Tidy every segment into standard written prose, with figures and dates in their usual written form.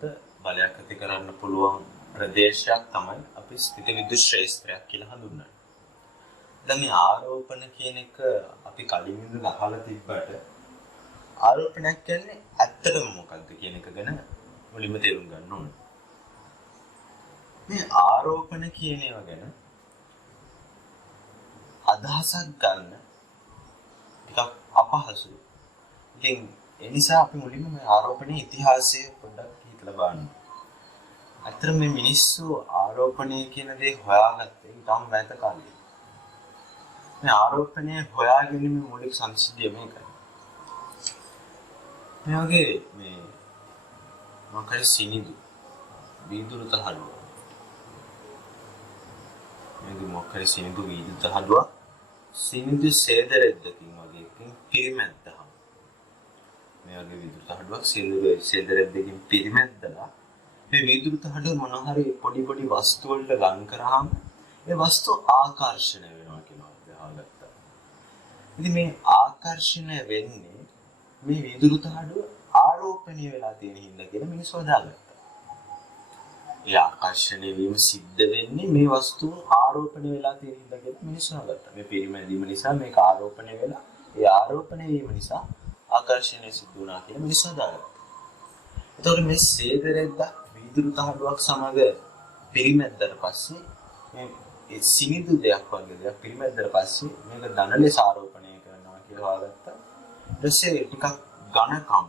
මත බලයක් ඇති කරන්න පුළුවන් ප්‍රදේශයක් තමයි අපි ස්ථිති විද්‍යුත් ක්ෂේත්‍රයක් කියලා හඳුන්වන්නේ. දැන් මේ ආරෝපණ කියන එක අපි කලින් ඉඳලා අහලා තිබ්බට ආරෝපණයක් කියන්නේ ඇත්තටම මොකක්ද කියන එක ගැන මුලින්ම තේරුම් ගන්න ඕනේ. මේ ආරෝපණ කියන ඒවා ගැන අදහසක් ගන්න ටිකක් අපහසුයි. ඉතින් ඒ නිසා අපි මුලින්ම මේ ආරෝපණයේ ඉතිහාසය පොඩ්ඩක් හිතලා බලන්න. අතර මේ මිනිස්සු ආරෝපණය කියන දේ හොයාගත්තේ ඊටම වැත කාලේ. මේ ආරෝපණය හොයාගැනීමේ මූලික සංසිද්ධිය මේකයි. මේ වගේ මේ මොකද සිනිදු වීදුරු තහඩුව. මේ මොකද සිනිදු වීදුරු තහඩුව සිනිදු සේදරෙද්දකින් වගේ එකකින් පිරිමැද්දහම. මේ වගේ වීදුරු තහඩුවක් සිනිදු සේදරෙද්දකින් පිරිමැද්දලා මේ වීදුරු තහඩුව මොන හරි පොඩි පොඩි වස්තු වලට ලං කරාම ඒ වස්තු ආකර්ෂණය වෙනවා කියලා අහගත්තා. ඉතින් මේ ආකර්ෂණය වෙන්නේ මේ වීදුරු තහඩුව ආරෝපණය වෙලා තියෙන හින්දා කියලා මිනිස්සු හදාගත්තා. ඒ ආකර්ෂණය වීම සිද්ධ වෙන්නේ මේ වස්තුව ආරෝපණය වෙලා තියෙන හින්දා කියලා මිනිස්සු හදාගත්තා. මේ පිරිමැදීම නිසා මේක ආරෝපණය වෙලා ඒ ආරෝපණය වීම නිසා ආකර්ෂණය සිද්ධ වුණා කියලා මිනිස්සු හදාගත්තා. එතකොට මේ සේදරෙද්ද වීදුරු තහඩුවක් සමග පිරිමැද්දට පස්සේ මේ සිනිදු දෙයක් වගේ දෙයක් පිරිමැද්දට පස්සේ මේක ධන ලෙස ආරෝපණය කරනවා කියලා හදාගත්තා. ඊටසේ ටිකක් ඝනකම්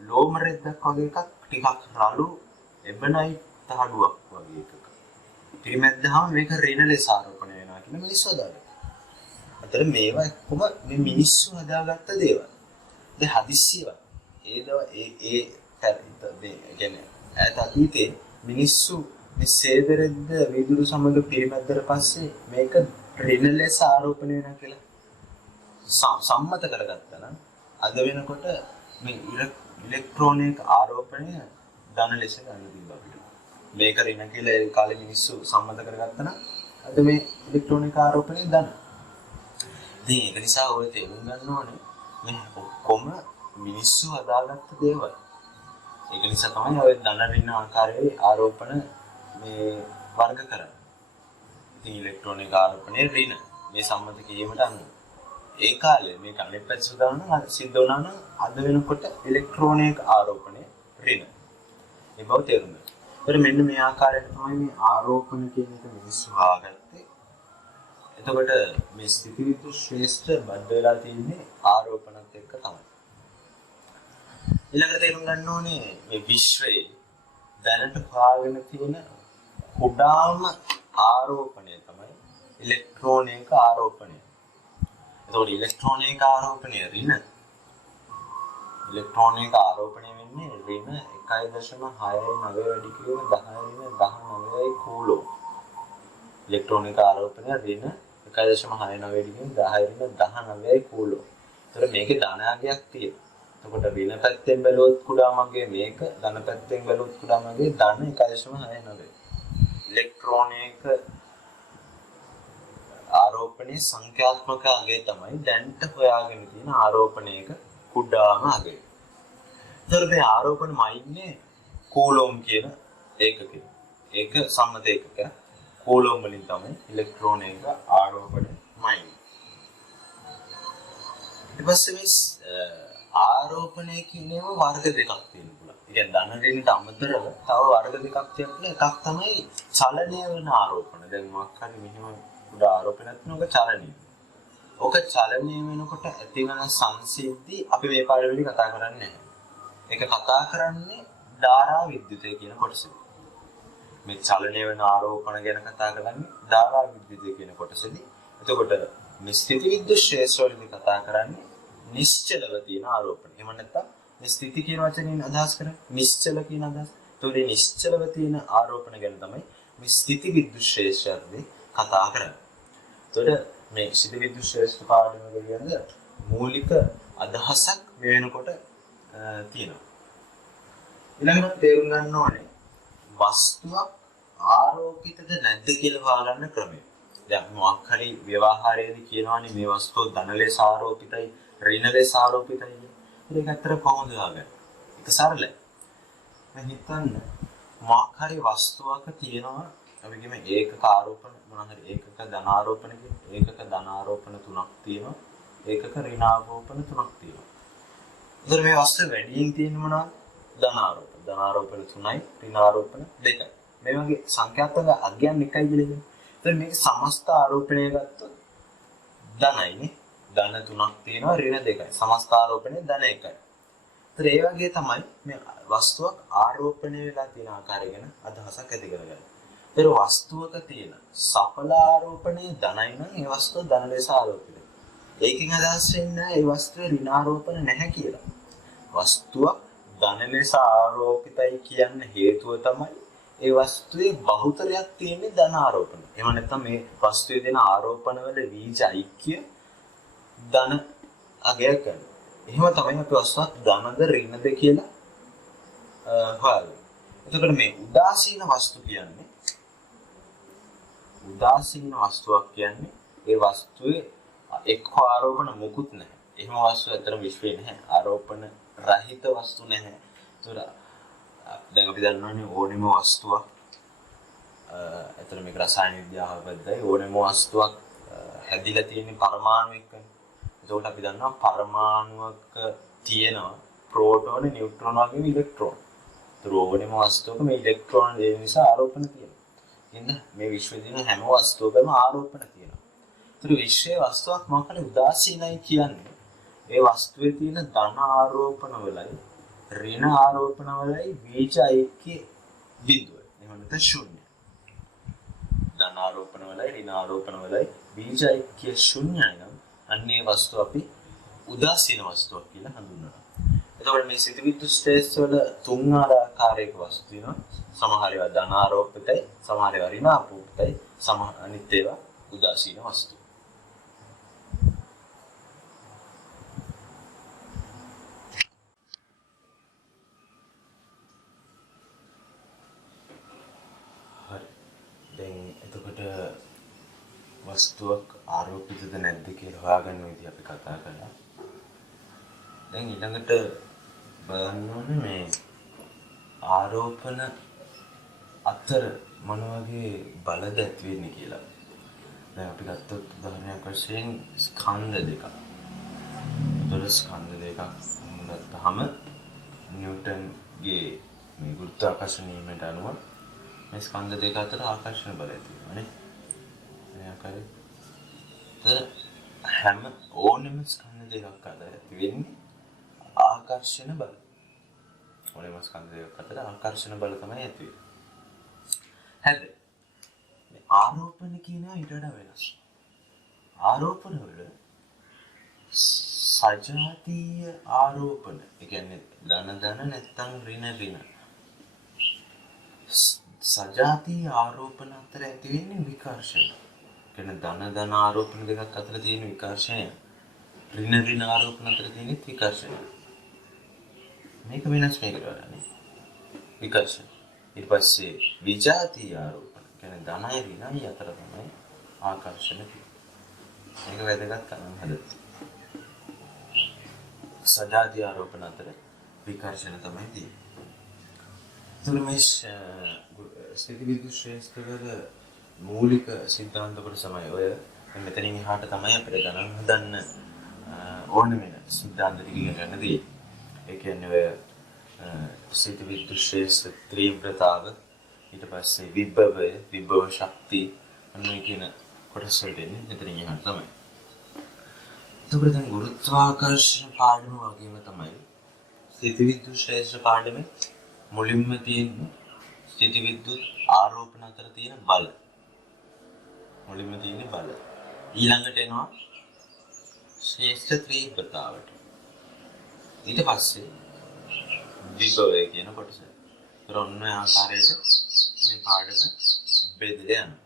ලෝම රෙද්දක් වගේ එකක් ටිකක් රළු එබනයි තහඩුවක් වගේ එකක පිරිමැද්දහම මේක රින ලෙස ආරෝපණය වෙනවා කියලා මිනිස්සු හදාගත්තා. අතන මේවා කොහොම මේ මිනිස්සු හදාගත්ත දේවල්. දැන් හදිස්සියව ඒ කියන්නේ ඈත අතීතේ මිනිස්සු මේ සේදරෙද්ද වීදුරු සමග පිරිමැද්දට පස්සේ මේක රින ලෙස ආරෝපණය වෙනවා කියලා සම්මත කරගත්තා නම් අද වෙනකොට මේ ඉලෙක්ට්‍රෝනික ආරෝපණය ධන ලෙස ගන්න තිබ්බා අපිට. මේක රින කියලා ඒ කාලේ මිනිස්සු සම්මත කරගත්තා නම් අද මේ ඉලෙක්ට්‍රෝනික ආරෝපණය ධන. ඉතින් ඒක නිසා ඔය තේරුම් ගන්න ඕනේ මේ ඔක්කොම මිනිස්සු හදාගත්ත දේවල්. ඒක නිසා තමයි ඔය ධන රින ආකාරයේ ආරෝපණ මේ වර්ග කරන්නේ. ඉතින් ඉලෙක්ට්‍රෝනික ආරෝපණය රින මේ සම්මත කිරීමට අනුව ඒ කාලේ මේ කලින් පැසුදාන සිද්ධ වුණා නම් අද වෙනකොට ඉලෙක්ට්‍රෝනික ආරෝපණය රින. මේ බව තේරුම් ගන්න. ඒතර මෙන්න මේ ආකාරයට තමයි මේ ආරෝපණ කියන එක මිනිස්සු හොයාගත්තේ. එතකොට මේ ස්ථිති විද්‍යුත් ශ්‍රේෂ්ඨ බද්ධ වෙලා තියෙන්නේ ආරෝපණත් එක්ක තමයි. ඊළඟට තේරුම් ගන්න ඕනේ මේ විශ්වයේ දැනට හොයාගෙන තියෙන කුඩාම ආරෝපණය තමයි ඉලෙක්ට්‍රෝනික ආරෝපණය. එතකොට ඉලෙක්ට්‍රෝනික ආරෝපණය ඍණ ඉලෙක්ට්‍රෝනික ආරෝපණය වෙන්නේ ඍණ 1.69 වැඩි කිරීම 10 කූලෝ. ඉලෙක්ට්‍රෝනික ආරෝපණය ඍණ 1.69 වැඩි කිරීම 10 කූලෝ. ඒතර මේකේ ධනාංගයක් තියෙනවා. එතකොට ඍණ පැත්තෙන් බැලුවොත් කුඩාමගේ මේක ධන පැත්තෙන් බැලුවොත් කුඩාමගේ ධන 1.69. ඉලෙක්ට්‍රෝනික ආරෝපණයේ සංඛ්‍යාත්මක අගය තමයි දැන්ට හොයාගෙන තියෙන ආරෝපණයක කුඩාම අගය. ඒතර මේ ආරෝපණයම ඉන්නේ කූලෝම් කියන ඒකකේ. ඒක සම්මත ඒකක. කූලෝම් වලින් තමයි ඉලෙක්ට්‍රෝනික ආරෝපණයමයි. ඊපස්සේ මේ ආරෝපණය කියනේම වර්ග දෙකක් තියෙනවා. ඒ කියන්නේ ධන ඍණට අමතරව තව වර්ග දෙකක් තියෙනවා. එකක් තමයි චලනය වෙන ආරෝපණ. දැන් මොකක් හරි මෙහෙම උඩ ආරෝපණයක් නෝක චලනය. ඔක චලනය වෙනකොට ඇතිවන සංසිද්ධි අපි මේ පාඩමේදී කතා කරන්නේ නැහැ. ඒක කතා කරන්නේ ධාරා විද්‍යුතය කියන කොටසෙන්. මේ චලනය වෙන ආරෝපණ ගැන කතා කරන්නේ ධාරා විද්‍යුතය කියන කොටසෙදී. එතකොට මේ ස්ථිති විද්‍යුත් ක්ෂේත්‍රවලදී කතා කරන්නේ නිශ්චලව තියෙන ආරෝපණ. එහෙම නැත්නම් මේ ස්ථිති කියන වචනයෙන් අදහස් කරන්නේ නිශ්චල කියන අදහස. ඒතකොට මේ නිශ්චලව තියෙන ආරෝපණ ගැන තමයි මේ ස්ථිති විද්‍යුත් ක්ෂේත්‍රයේදී කතා කරන්නේ. ඒතකොට මේ ස්ථිති විද්‍යුත් ක්ෂේත්‍ර පාඩමක කියන්නේ මූලික අදහසක් මේ වෙනකොට තියෙනවා. ඊළඟට තේරුම් ගන්න ඕනේ වස්තුවක් ආරෝපිතද නැද්ද කියලා හොයාගන්න ක්‍රමය. දැන් මොකක් හරි ව්‍යවහාරයේදී කියනවානේ මේ වස්තුව ධන ලෙස ආරෝපිතයි ඍණ ලෙස ආරෝපිතයි. ඒක ඇත්තට කොහොමද හොයාගන්නේ? ඒක සරලයි. දැන් හිතන්න මොකක් හරි වස්තුවක තියෙනවා අපි කියමු ඒකක ආරෝපණ මොනවා හරි ඒකක ධනාරෝපණ කියන ඒකක ධනාරෝපණ තුනක් තියෙනවා ඒකක ඍණාරෝපණ තුනක් තියෙනවා. ඒතර මේ වස්තුව වැඩියෙන් තියෙන්නේ මොනවද? ධනාරෝපණ. ධනාරෝපණ 3යි ඍණාරෝපණ 2යි. මේ වගේ සංඛ්‍යාත්මක අගයන් 1යි කියලා කියනවා. ඒතර මේක සමස්ත ආරෝපණය ගත්තොත් ධනයිනේ. ධන 3ක් තියෙනවා ඍණ 2යි. සමස්ත ආරෝපණය ධන 1යි. ඒතර ඒ වගේ තමයි මේ වස්තුවක් ආරෝපණය වෙලා තියෙන ආකාරය ගැන අදහසක් ඇති කරගන්න. ඒතර වස්තුවක තියෙන සඵල ආරෝපණය ධනයි නම් ඒ වස්තුව ධන ලෙස ආරෝපණය. ඒකෙන් අදහස් වෙන්නේ ඒ වස්තුවේ ඍණාරෝපණ නැහැ කියලා. වස්තුවක් ධන ලෙස ආරෝපිතයි කියන්න හේතුව තමයි ඒ වස්තුවේ බහුතරයක් තියෙන්නේ ධන ආරෝපණ. එහෙම නැත්නම් මේ වස්තුවේ දෙන ආරෝපණ වල බීජ ඓක්‍ය ධන අගය කරනවා. එහෙම තමයි අපි වස්තුවක් ධනද ඍණද කියලා හොයන්නේ. එතකොට මේ උදාසීන වස්තු කියන්නේ උදාසීන වස්තුවක් කියන්නේ ඒ වස්තුවේ එක්ක ආරෝපණ මුකුත් නැහැ. එහෙම වස්තු අතර විශ්වේ නැහැ. ආරෝපණ රහිත වස්තු නැහැ. ඒතර දැන් අපි දන්නවනේ ඕනෙම වස්තුවක් අතර මේක රසායන විද්‍යාව බද්දයි ඕනෙම වස්තුවක් හැදිලා තියෙන පරමාණු එක්කනේ. ඒකට අපි දන්නවා පරමාණුවක තියෙනවා ප්‍රෝටෝන, නියුට්‍රෝන වගේ ඉලෙක්ට්‍රෝන. ඒතර ඕනෙම වස්තුවක මේ ඉලෙක්ට්‍රෝන දෙන නිසා ආරෝපණ තියෙනවා. එහෙනම් මේ විශ්වයේ තියෙන හැම වස්තුවකම ආරෝපණ තියෙනවා. ඒතර විශ්වයේ වස්තුවක් මොකක්ද උදාසීනයි කියන්නේ? ඒ වස්තුවේ තියෙන ධන ආරෝපණ වලයි ඍණ ආරෝපණ වලයි බීජ ඓක්‍ය බිඳුව. එහෙම නැත්නම් ශූන්‍ය. ධන ආරෝපණ වලයි ඍණ ආරෝපණ වලයි බීජ ඓක්‍ය ශූන්‍යයි නම් අන්නේ වස්තුව අපි උදාසීන වස්තුවක් කියලා හඳුන්වනවා. එතකොට මේ සිතවිද්‍යුත් ස්ටේජ් වල තුන් ආකාරයක වස්තු තියෙනවා. සමහර ඒවා ධන ආරෝපිතයි, සමහර ඒවා ඍණ ආරෝපිතයි, සමහර අනිත් ඒවා උදාසීන වස්තු. වස්තුවක් ආරෝපිතද නැද්ද කියලා හොයාගන්න විදිහ අපි කතා කරලා. දැන් ඊළඟට බලන්න ඕනේ මේ ආරෝපණ අතර මොන වගේ බලද ඇති වෙන්නේ කියලා. දැන් අපි ගත්තොත් උදාහරණයක් වශයෙන් ස්කන්ධ දෙකක්. ඒතර ස්කන්ධ දෙකක් ගත්තාම නිව්ටන්ගේ මේ ගුරුත්වාකර්ෂණ නියමයට අනුව මේ ස්කන්ධ දෙක අතර ආකර්ෂණ බලය තියෙනවා නේ. හැම ඕනෙම ස්කන්ධ දෙකක් අතර ඇති වෙන්නේ ආකර්ෂණ බල. ඕනෙම ස්කන්ධ දෙකක් අතර ආකර්ෂණ බල තමයි ඇති වෙන්නේ. හැබැයි මේ ආරෝපණ කියනවා ඊට වඩා වෙනස්. ආරෝපණ වල සජාතීය ආරෝපණ. ඒ කියන්නේ ධන නැත්නම් ඍණ. සජාතීය ආරෝපණ අතර ඇති වෙන්නේ විකර්ෂණ. ධන ආරෝපණ දෙකක් අතර තියෙන විකර්ෂණය ඍණ ආරෝපණ අතර තියෙන විකර්ෂණය මේක වෙනස් මේකට වඩානේ විකර්ෂණ. ඊට පස්සේ විජාතීය ආරෝපණ කියන්නේ ධනයි ඍණයි අතර තමයි ආකර්ෂණ තියෙන්නේ. මේක වැදගත් කරගන්න හදලා. සජාතීය ආරෝපණ අතර විකර්ෂණ තමයි තියෙන්නේ. තුරුමේෂ් ස්ථිතිවිද්‍යුත් ශ්‍රේෂ්ඨවල මූලික සිද්ධාන්ත කොට තමයි ඔය මෙතනින් එහාට තමයි අපිට ගණන් හදන්න ඕන වෙන සිද්ධාන්ත ටික ඉගෙන ගන්න තියෙන්නේ. ඒ කියන්නේ ඔය සිද්ධවිද්‍යුත් ශ්‍රේෂ්ඨ ත්‍රිව්‍රතාව ඊට පස්සේ විභව ශක්තිය අන්න කියන කොටස් වලට එන්නේ මෙතනින් එහාට තමයි. එතකොට දැන් ගුරුත්වාකර්ෂණ පාඩම වගේම තමයි සිද්ධවිද්‍යුත් ශ්‍රේෂ්ඨ පාඩමේ මුලින්ම තියෙන සිද්ධවිද්‍යුත් ආරෝපණ අතර තියෙන බල. මුලින්ම තියෙන බල. ඊළඟට එනවා ශ්‍රේෂ්ඨ ත්‍රිව්‍රතාවට. ඊට පස්සේ විභවය කියන කොටස. ඒතර ඔන්න ආකාරයට මේ පාඩම බෙදලා යනවා.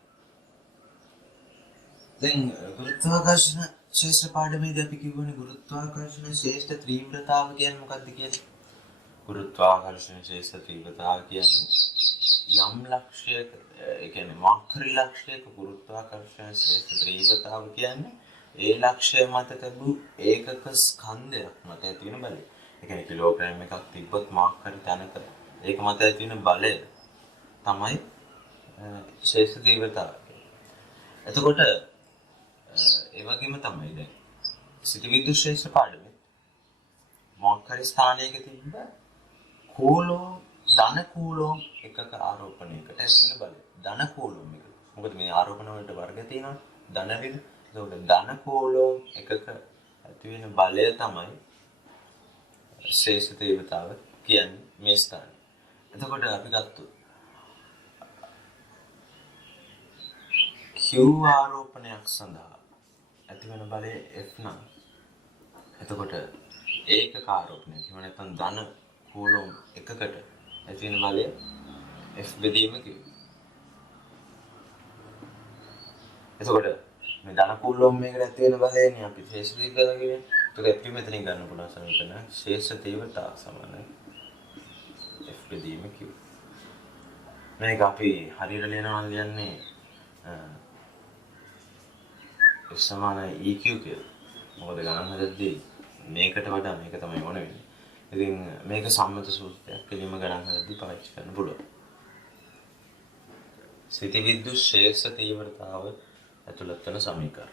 දැන් ගුරුත්වාකර්ෂණ ශ්‍රේෂ්ඨ පාඩමේදී අපි කියවනේ ගුරුත්වාකර්ෂණ ශ්‍රේෂ්ඨ ත්‍රිව්‍රතාව කියන්නේ මොකක්ද කියලා. ගුරුත්වාකර්ෂණ ශ්‍රේෂ්ඨ ත්‍රිව්‍රතාව කියන්නේ යම් ලක්ෂයක ඒ කියන්නේ මාත්‍රි ලක්ෂයක ගුරුත්වාකර්ෂණ ශ්‍රේෂ්ඨ ත්‍රිව්‍රතාව කියන්නේ ඒ ලක්ෂය මත තිබූ ඒකක ස්කන්ධයක් මත තියෙන බලය. ඒ කියන්නේ කිලෝග්‍රෑම් එකක් තිබ්බොත් මාක් හරි තැනක ඒක මත ඇති වෙන බලය තමයි ශ්‍රේෂ්ඨ තීව්‍රතාවය. එතකොට ඒ වගේම තමයි දැන් සිතවිද්දු ශ්‍රේෂ්ඨ පාඩමේ මොකක් හරි ස්ථානයක තිබ්බ කූලෝ ධන කූලෝ එකක ආරෝපණයකට ඇති වෙන බලය. ධන කූලෝ එක. මොකද මේ ආරෝපණ වලට වර්ග තියෙනවා. ධන ඍණ. ඒකට ධන කූලෝ එකක ඇති වෙන බලය තමයි ශ්‍රේෂ්ඨ තීව්‍රතාව කියන්නේ මේ ස්ථානය. එතකොට අපි ගත්තු Q ආරෝපණයක් සඳහා ඇති වෙන බලය F නම් එතකොට ඒකක ආරෝපණයක්. එහෙම නැත්නම් ධන කූලම් එකකට ඇති වෙන බලය F බෙදීම කියනවා. එතකොට මේ ධන කූලම් එකකට ඇති වෙන බලයනේ අපි ශ්‍රේෂ්ඨ තීව්‍රතාව කියන්නේ. ඒක අපි මෙතනින් ගන්න පුළුවන් සමීකරණ ශ්‍රේෂ්ඨ තීව්‍රතාව සමානයි F බෙදීම Q. මේක අපි හරියට ලියනවා කියන්නේ F සමාන EQ කියලා. මොකද ගණන් හදද්දී මේකට වඩා මේක තමයි ඕන වෙන්නේ. ඉතින් මේක සම්මත සූත්‍රයක් පිළිම ගණන් හදද්දී පාවිච්චි කරන්න පුළුවන්. සිතවිද්දු ශ්‍රේෂ්ඨ තීව්‍රතාව ඇතුළත් වෙන සමීකරණ.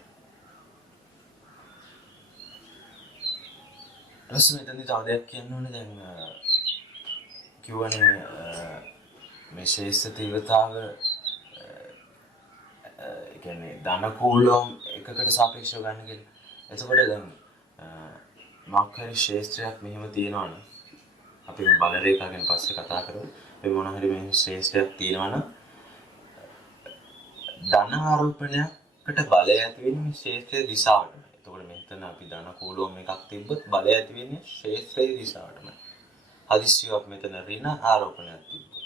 ඊට මෙතනදී තව දෙයක් කියන්න ඕනේ දැන් කියවනේ මේ ශ්‍රේෂ්ඨ තීව්‍රතාව කියන්නේ ධන කූලම් එකකට සාපේක්ෂව ගන්න කියලා. එතකොට දැන් මොකක් හරි ශ්‍රේෂ්ඨයක් මෙහෙම තියෙනවා නම් අපි මේ බල රේඛා ගැන පස්සේ කතා කරමු. ඒ මොන හරි මේ ශ්‍රේෂ්ඨයක් තියෙනවා නම් ධන ආරෝපණයකට බලය ඇති වෙන්නේ මේ ශ්‍රේෂ්ඨයේ දිශාවටම. එතකොට මෙතන අපි ධන කූලම් එකක් තිබ්බොත් බලය ඇති වෙන්නේ ශ්‍රේෂ්ඨයේ දිශාවටම. හදිස්සියක් මෙතන ඍණ ආරෝපණයක් තිබ්බොත්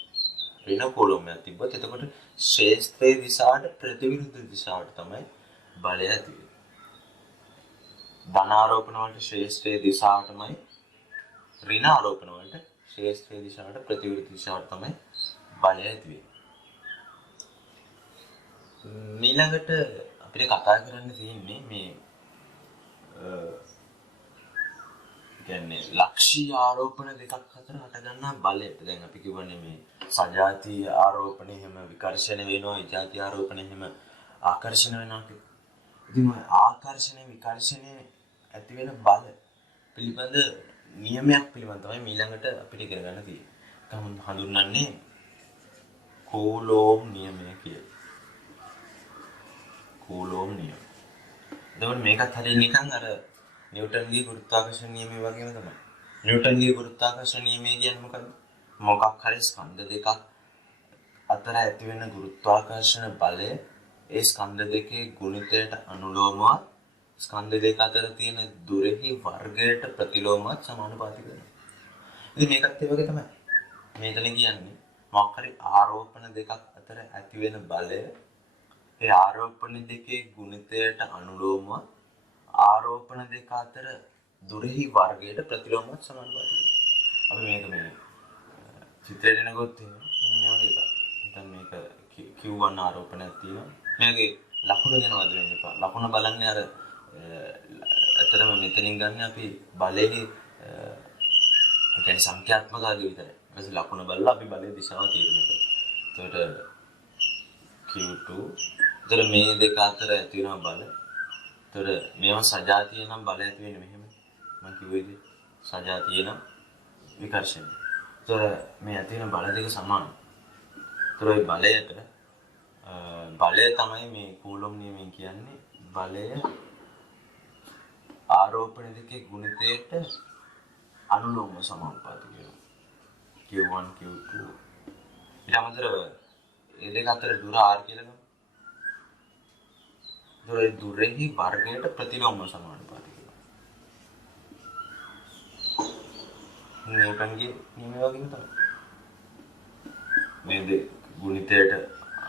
ඍණ කූලම්යක් තිබ්බොත් එතකොට ශ්‍රේෂ්ඨයේ දිශාවට ප්‍රතිවිරුද්ධ දිශාවට තමයි බලය ඇති වෙන්නේ. ධන ආරෝපණ වලට ශ්‍රේෂ්ඨයේ දිශාවටමයි ඍණ ආරෝපණ වලට ශ්‍රේෂ්ඨයේ දිශාවට ප්‍රතිවිරුද්ධ දිශාවට තමයි බලය ඇති වෙන්නේ. ඊළඟට අපිට කතා කරන්න තියෙන්නේ මේ කියන්නේ ලක්ෂී ආරෝපණ දෙකක් අතර හට ගන්නා බලයට. දැන් අපි කියවනේ මේ සජාතීය ආරෝපණ එහෙම විකර්ෂණ වෙනවා, විජාතීය ආරෝපණ එහෙම ආකර්ෂණ වෙනවා කියලා. ඉතින් ඔය ආකර්ෂණ විකර්ෂණ ඇති වෙන බල පිළිබඳ නියමයක් පිළිබඳ තමයි ඊළඟට අපිට ඉගෙන ගන්න තියෙන්නේ. ඒක හඳුන්වන්නේ කූලෝම් නියමය කියලා. කූලෝම් නියම. එතකොට මේකත් හරිය නිකන් අර නිව්ටන්ගේ ගුරුත්වාකර්ෂණ නියමය වගේම තමයි. නිව්ටන්ගේ ගුරුත්වාකර්ෂණ නියමය කියන්නේ මොකක්ද? මොකක් හරි ස්කන්ධ දෙකක් අතර ඇති වෙන ගුරුත්වාකර්ෂණ බලය ඒ ස්කන්ධ දෙකේ ගුණිතයට අනුලෝමව ස්කන්ධ දෙක අතර තියෙන දුරෙහි වර්ගයට ප්‍රතිලෝමවත් සමානුපාතික වෙනවා. ඉතින් මේකත් ඒ වගේ තමයි. මේතන කියන්නේ මොකක් හරි ආරෝපණ දෙකක් අතර ඇති වෙන බලය ඒ ආරෝපණ දෙකේ ගුණිතයට අනුලෝමව ආරෝපණ දෙක අතර දුරෙහි වර්ගයට ප්‍රතිලෝමවත් සමානුපාතික වෙනවා. අපි මේක මේ චිත්‍රයට නගොත් මෙන්න මේ වගේ එකක්. දැන් මේක Q1 ආරෝපණයක් තියෙනවා. මේකේ ලකුණ ගැන වද වෙන්න එපා. ලකුණ බලන්නේ අර ඇත්තටම මෙතනින් ගන්න අපි බලයේ කියන්නේ සංඛ්‍යාත්මක ආදී විතරයි. ඊට පස්සේ ලකුණ බලලා අපි බලයේ දිශාව තීරණය කරනවා. එතකොට Q2 ඒතර මේ දෙක අතර ඇති වෙන බල. ඒතර මේවා සජාතීය නම් බල ඇති වෙන්නේ මෙහෙම. මම කිව්වේ සජාතීය නම් විකර්ෂණ. ඒතර මේ ඇති වෙන බල දෙක සමානයි. ඒතර ඒ බලයට බලය තමයි මේ කූලම් නියමයෙන් කියන්නේ බලය ආරෝපණ දෙකේ ගුණිතයට අනුලෝම සමානුපාතික වෙනවා. Q1 Q2 ඊට අමතරව මේ දෙක අතර දුර r කියලා ගමු. ඒ දුරෙහි වර්ගයට ප්‍රතිලෝම සමානුපාතික වෙනවා. නිව්ටන්ගේ නියමය වගේම තමයි. මේ දෙක ගුණිතයට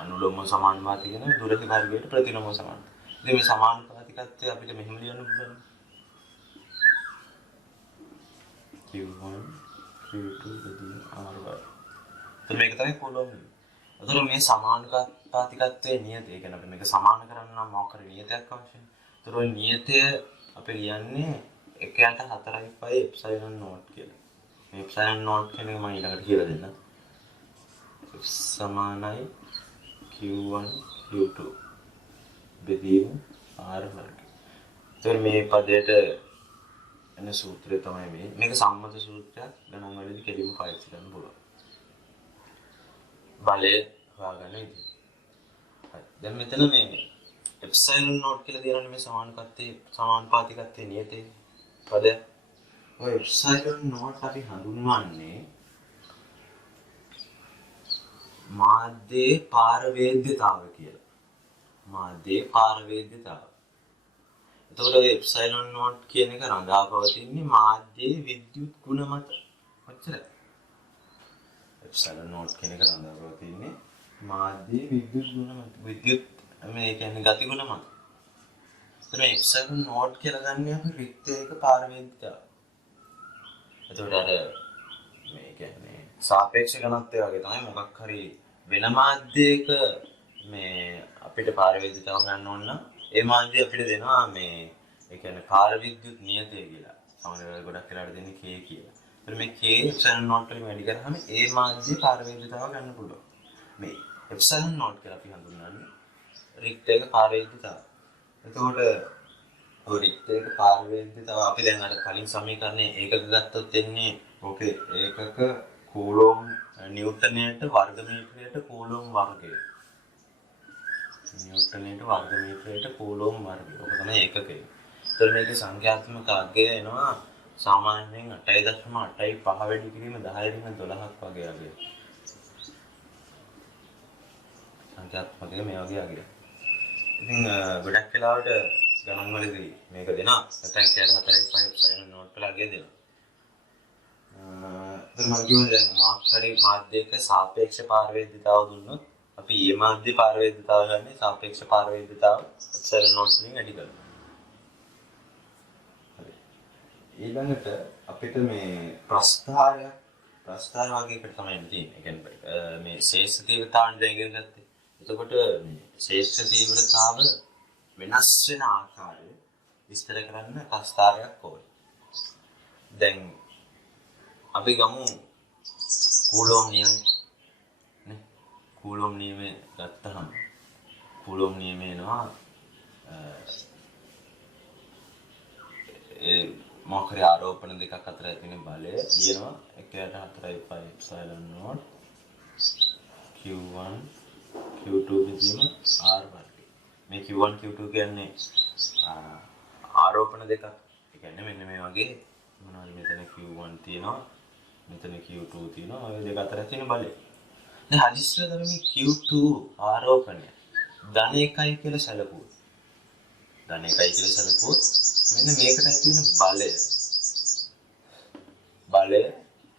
අනුලෝම සමානුපාතික වෙන දුරෙහි වර්ගයට ප්‍රතිලෝම සමාන. ඉතින් මේ සමානුපාතිකත්වය අපිට මෙහෙම ලියන්න පුළුවන්. Q1 Q2 R1. එතකොට මේක තමයි කොලොම්. එතකොට මේ සමානුපාතිකත්වයේ නියතය. ඒ කියන්නේ අපි මේක සමාන කරන්න නම් මොකක් හරි නියතයක් අවශ්‍යයි. එතකොට ওই නියතය අපි ලියන්නේ 1/4 epsilon naught කියලා. මේ epsilon naught කියන එක මම ඊළඟට කියලා දෙන්නම්. F සමානයි Q1 Q2 බෙදීම R වර්ගය. එතකොට මේ පදයට එන සූත්‍රය තමයි මේ. මේක සම්මත සූත්‍රයක්. ගණන් වලදී කෙලින්ම පාවිච්චි කරන්න පුළුවන්. බලය හොයාගන්න විදිහ. හරි. දැන් මෙතන මේ එප්සයිලන් නෝට් කියලා දෙනවනේ මේ සමානුපාතිකත්වයේ නියතේ පදය. ඔය එප්සයිලන් නෝට් අපි හඳුන්වන්නේ මාධ්‍යයේ පාරවේද්‍යතාව කියලා. මාධ්‍යයේ පාරවේද්‍යතාව. එතකොට ඔය එප්සයිලන් නෝට් කියන එක රඳා පවතින්නේ මාධ්‍යයේ විද්‍යුත් ගුණ මත. ඔච්චරයි. එප්සයිලන් නෝට් කියන එක රඳා පවතින්නේ මාධ්‍යයේ විද්‍යුත් ගුණ මත. විද්‍යුත් මේ කියන්නේ ගති ගුණ මත. එතන එප්සයිලන් නෝට් කියලා ගන්න අපි රික්තයක පාරවේද්‍යතාව. එතකොට අර මේ කියන්නේ සාපේක්ෂ ඝනත්වය වගේ තමයි මොකක් හරි වෙන මාධ්‍යයක මේ අපිට පාරවේද්‍යතාව ගන්න ඕන නම් ඒ මාධ්‍ය අපිට දෙනවා මේ ඒ කියන්නේ පාර විද්‍යුත් නියතය කියලා. සමහර ගොඩක් වෙලාවට දෙන්නේ K කියලා. ඒත් මේ K එප්සයිලන් නෝට් වලින් වැඩි කරාම ඒ මාධ්‍ය පාරවේද්‍යතාව ගන්න පුළුවන්. මේ එප්සයිලන් නෝට් කියලා අපි හඳුන්වන්නේ රික්තයක පාරවේද්‍යතාව. එතකොට ඔය රික්තයක පාරවේද්‍යතාව අපි දැන් අර කලින් සමීකරණේ ඒකක ගත්තොත් එන්නේ ඕකේ ඒකක කූලොම් නිව්ටනයට වර්ග මීටරයට කූලොම් වර්ගය. නිව්ටනයට වර්ග මීටරයට කූලොම් වර්ගය. ඔක තමයි ඒකකය. ඒතර මේකේ සංඛ්‍යාත්මක අගය එනවා සාමාන්‍යයෙන් 8.85 වැඩි කිරීම 10 12ක් වගේ අගය. සංඛ්‍යාත්මක මේ වගේ අගය. ඉතින් ගොඩක් වෙලාවට ගණන් වලදී මේක දෙනවා. නැත්නම් 4.5 එප්සයිලන් නෝට් වල අගය දෙනවා. දැන් මම කියුවේ දැන් මාක්හරි මාධ්‍යයක සාපේක්ෂ පාරවේද්‍යතාව දුන්නොත් අපි ඊ මාධ්‍ය පාරවේද්‍යතාව ගන්නේ සාපේක්ෂ පාරවේද්‍යතාව එප්සයිලන් නෝට් වලින් වැඩි කරනවා. හරි. ඊළඟට අපිට මේ ප්‍රස්ථාර වගේ එකට තමයි තියෙන්නේ. ඒ කියන්නේ මේ ශේෂ තීව්‍රතාවන් දැන් ඉගෙන ගත්තේ. එතකොට මේ ශේෂ තීව්‍රතාව වෙනස් වෙන ආකාරය විස්තර කරන්න ප්‍රස්ථාරයක් ඕනේ. දැන් අපි ගමු කූලොම් නියම නේ කූලොම් නියමේ ගත්තහම කූලොම් නියමේ එනවා ඒ මොකක්ද ආරෝපණ දෙකක් අතර තියෙන බලය ලියනවා 1.4.5 එප්සයිලන් නෝට් Q1 Q2 බෙදීම R වර්ගය. මේ Q1 Q2 කියන්නේ ආරෝපණ දෙකක්. ඒ කියන්නේ මෙන්න මේ වගේ මොනවද මෙතන Q1 තියෙනවා මෙතන Q2 තියෙනවා ඔය දෙක අතර තියෙන බලය. දැන් හදිස්සියට අපි මේ Q2 ආරෝපණය ධන 1යි කියලා සැලකුවොත් ධන 1යි කියලා සැලකුවොත් මෙන්න මේකට ඇති වෙන බලය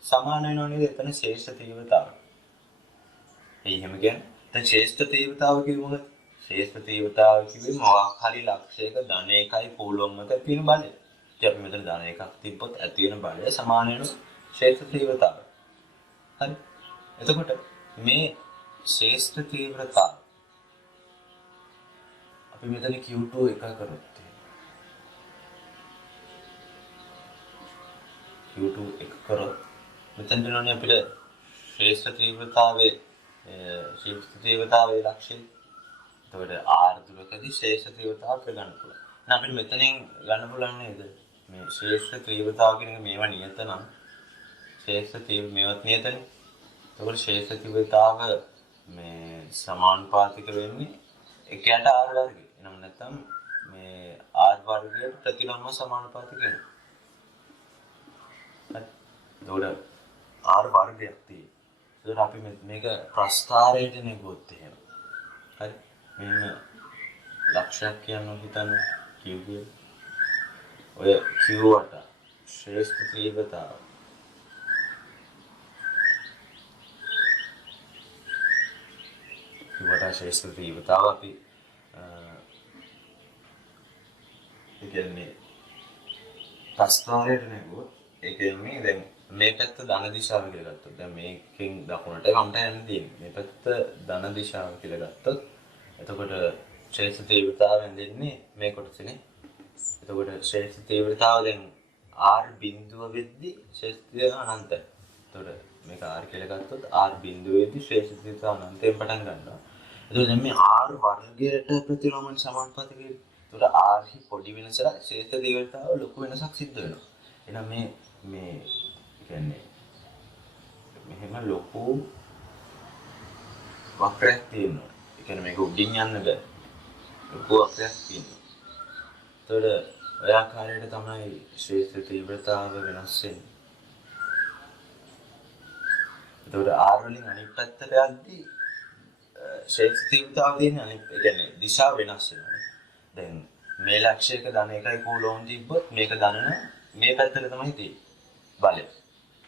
සමාන වෙනව නේද එතන ශේෂ තීව්‍රතාව. එහෙම කියන්නේ දැන් ශේෂ්ඨ තීව්‍රතාව කිව්ව මොකද? ශේෂ්ඨ තීව්‍රතාව කිව්වේ මොකක් හරි ලක්ෂයක ධන 1යි කූලොම් එක තියෙන බලය. ඉතින් අපි මෙතන ධන 1ක් තිබ්බොත් ඇති වෙන බලය සමාන වෙනවා ශේෂ්ඨ තීව්‍රතාව. හරි. එතකොට මේ ශේෂ්ඨ තීව්‍රතාව අපි මෙතන Q2 එක කරොත් Q2 එක කරොත් මෙතන දෙනවනේ අපිට ශේෂ්ඨ තීව්‍රතාවයේ ලක්ෂය. එතකොට R දුරකදී ශේෂ්ඨ තීව්‍රතාව ගන්න පුළුවන්. එහෙනම් අපිට මෙතනින් ගන්න පුළුවන් නේද? මේ ශේෂ්ඨ තීව්‍රතාව කියන එක මේවා නියත නම් ශේෂ්ඨ තීව්‍ර මේවත් නියතනේ. එතකොට ශේෂ්ඨ තීව්‍රතාව මේ සමානුපාතික වෙන්නේ 1ට R වර්ගය. එහෙනම් නැත්නම් මේ R වර්ගයට ප්‍රතිලෝමව සමානුපාතික වෙනවා. හරි. එතකොට R වර්ගයක් තියෙනවා. ඒකට අපි මේක ප්‍රස්ථාරයට නෙගොත් එහෙම. හරි. මෙන්න ලක්ෂයක් කියනවා හිතන්න Q කියලා. ඔය Q වට ශ්‍රේෂ්ඨ තීව්‍රතාව. Q වට ශ්‍රේෂ්ඨ තීව්‍රතාව අපි ඒ කියන්නේ ප්‍රස්ථාරයට නෙගොත් ඒ කියන්නේ දැන් මේ පැත්ත ධන දිශාව කියලා ගත්තොත් දැන් මේකෙන් දකුණට වමට යන්න දෙන්නේ. මේ පැත්ත ධන දිශාව කියලා ගත්තොත් එතකොට ශ්‍රේෂ්ඨ තීව්‍රතාවයෙන් දෙන්නේ මේ කොටසනේ. එතකොට ශ්‍රේෂ්ඨ තීව්‍රතාව දැන් R බිඳුව වෙද්දි ශ්‍රේෂ්ඨය අනන්තයි. එතකොට මේක r කියලා ගත්තොත් r බිඳුවේදී ශ්‍රේෂ්ඨ තීව්‍රතාව අනන්තයෙන් පටන් ගන්නවා. එතකොට දැන් මේ r වර්ගයට ප්‍රතිලෝමන සමානුපාතිකයි. එතකොට r හි පොඩි වෙනසක් ශ්‍රේෂ්ඨ තීව්‍රතාව ලොකු වෙනසක් සිද්ධ වෙනවා. එහෙනම් මේ කියන්නේ මෙහෙම ලොකු වක්‍රයක් තියෙනවා. ඒ කියන්නේ මේක උඩින් යන්න බෑ. ලොකු වක්‍රයක් තියෙනවා. එතකොට ඔය ආකාරයට තමයි ශ්‍රේෂ්ඨ තීව්‍රතාව වෙනස් වෙන්නේ. එතකොට r වලින් අනිත් පැත්තට යද්දී ශ්‍රේෂ්ඨ තීව්‍රතාව තියෙන අනිත් ඒ කියන්නේ දිශාව වෙනස් වෙනවා. දැන් මේ ලක්ෂයක ධන 1යි කූලෝම් තිබ්බොත් මේක ධන මේ පැත්තට තමයි තියෙන්නේ. බලය.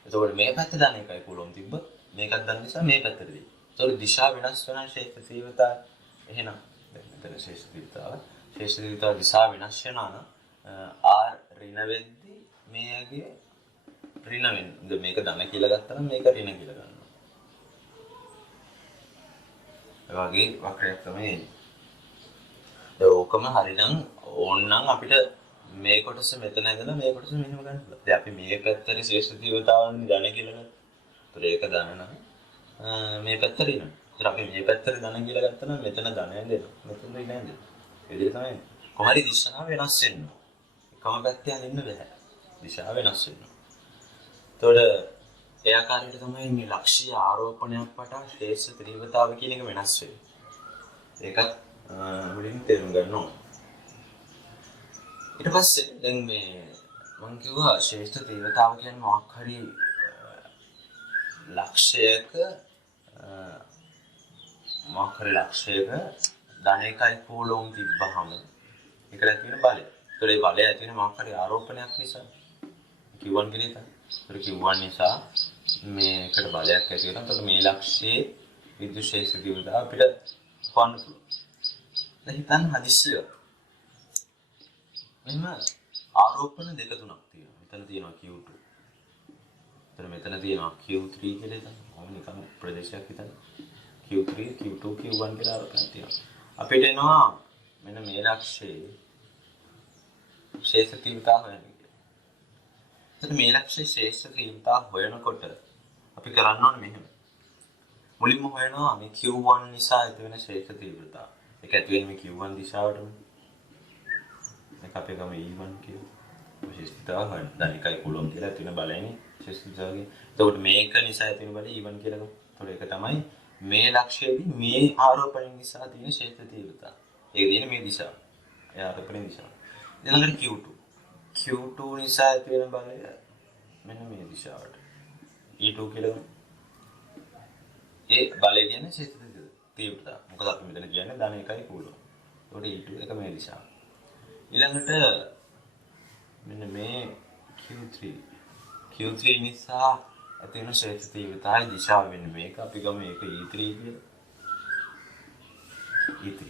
එතකොට මේ පැත්ත ධන 1යි කූලෝම් තිබ්බොත් මේකත් ධන නිසා මේ පැත්තට තියෙන්නේ. එතකොට දිශාව වෙනස් වෙන ශ්‍රේෂ්ඨ තීව්‍රතාව එහෙනම් දැන් මෙතන ශ්‍රේෂ්ඨ තීව්‍රතාව දිශාව වෙනස් වෙනවා නම් r ඍණ වෙද්දී මේගේ ඍණ වෙන්නේ. මේක ධන කියලා ගත්තා නම් මේක ඍණ කියලා ගන්නවා. ඒ වගේ වක්‍රයක් තමයි එන්නේ. දැන් ඕකම හරිනම් ඕනනම් අපිට මේ කොටස මෙතන ඇදලා මේ කොටස මෙහෙම ගන්න පුළුවන්. දැන් අපි මේ පැත්තට ශ්‍රේෂ්ඨ තීව්‍රතාවන්නේ ධන කියලා ගත්තා. ඒතර ඒක ධන නම් මේ පැත්ත ඍණ. ඒතර අපි මේ පැත්තට ධන කියලා ගත්තා නම් මෙතන ධන ඇදෙනවා. මෙතන ඍණ ඇදෙනවා. ඒ විදිහට තමයි. කොහරි දිශාව වෙනස් වෙනවා. එකම පැත්තේ අදින්න බෑ. දිශාව වෙනස් වෙනවා. එතකොට ඒ ආකාරයට තමයි මේ ලක්ෂ්‍ය ආරෝපණයක් වටා ශ්‍රේෂ්ඨ තීව්‍රතාව කියන එක වෙනස් වෙන්නේ. ඒකත් මුලින් තේරුම් ගන්න ඕනේ. ඊට පස්සේ දැන් මේ මම කිව්වා ශ්‍රේෂ්ඨ තීව්‍රතාව කියන්නේ මොකක් හරි ලක්ෂයක ධන 1යි කූලෝම් තිබ්බහම ඒකට ඇති වෙන බලය. ඒතකොට ඒ බලය ඇති වෙන මොකක් හරි ආරෝපණයක් නිසා Q1 කියලා හිතන්න. ඒතකොට Q1 නිසා මේකට බලයක් ඇති වෙනවා. එතකොට මේ ලක්ෂයේ විද්‍යුත් ශ්‍රේෂ්ඨ තීව්‍රතාව අපිට හොයන්න පුළුවන්. දැන් හිතන්න හදිස්සිය. මෙන්න ආරෝපණ දෙක තුනක් තියෙනවා. මෙතන තියෙනවා Q2. මෙතන තියෙනවා Q3 කියලා හිතන්න. මොකද නිකන් ප්‍රදේශයක් හිතන්න. Q3, Q2, Q1 කියලා ආරෝපණයක් තියෙනවා. අපිට එනවා මෙන්න මේ ලක්ෂයේ ශ්‍රේෂ්ඨ තීව්‍රතාව හොයන්න. එතන මේ ලක්ෂයේ ශ්‍රේෂ්ඨ තීව්‍රතාව හොයනකොට අපි කරන්න ඕනේ මෙහෙම. මුලින්ම හොයනවා මේ Q1 නිසා ඇති වෙන ශ්‍රේෂ්ඨ තීව්‍රතාව. ඒක ඇති වෙන්නේ මේ Q1 දිශාවටම. මේක අපේ ගම E1 කියලා. ශ්‍රේෂ්ඨතාව හොයන්න. දැන් එකයි කුලොම් කියලා ඇති වෙන බලයනේ ශ්‍රේෂ්ඨතාවගේ. එතකොට මේක නිසා ඇති වෙන බලය E1 කියලා ගමු. එතකොට ඒක තමයි මේ ලක්ෂයේදී මේ ආරෝපණය නිසා තියෙන ශ්‍රේෂ්ඨ තීව්‍රතාව. ඒක තියෙන්නේ මේ දිශාව. ඒ ආරෝපණය දිශාව. ඊළඟට Q2. Q2 නිසා ඇති වෙන බලය මෙන්න මේ දිශාවට. E2 කියලා ගමු. ඒ බලය කියන්නේ ශ්‍රේෂ්ඨ තීව්‍රතාව. මොකද අපි මෙතන කියන්නේ ධන 1යි කූලොම්. ඒකට E2 එක මේ දිශාව. ඊළඟට මෙන්න මේ Q3 නිසා ඇති වෙන ශ්‍රේෂ්ඨ තීව්‍රතාවයි දිශාව වෙන්නේ මේක. අපි ගමු මේක E3 කියලා. E3.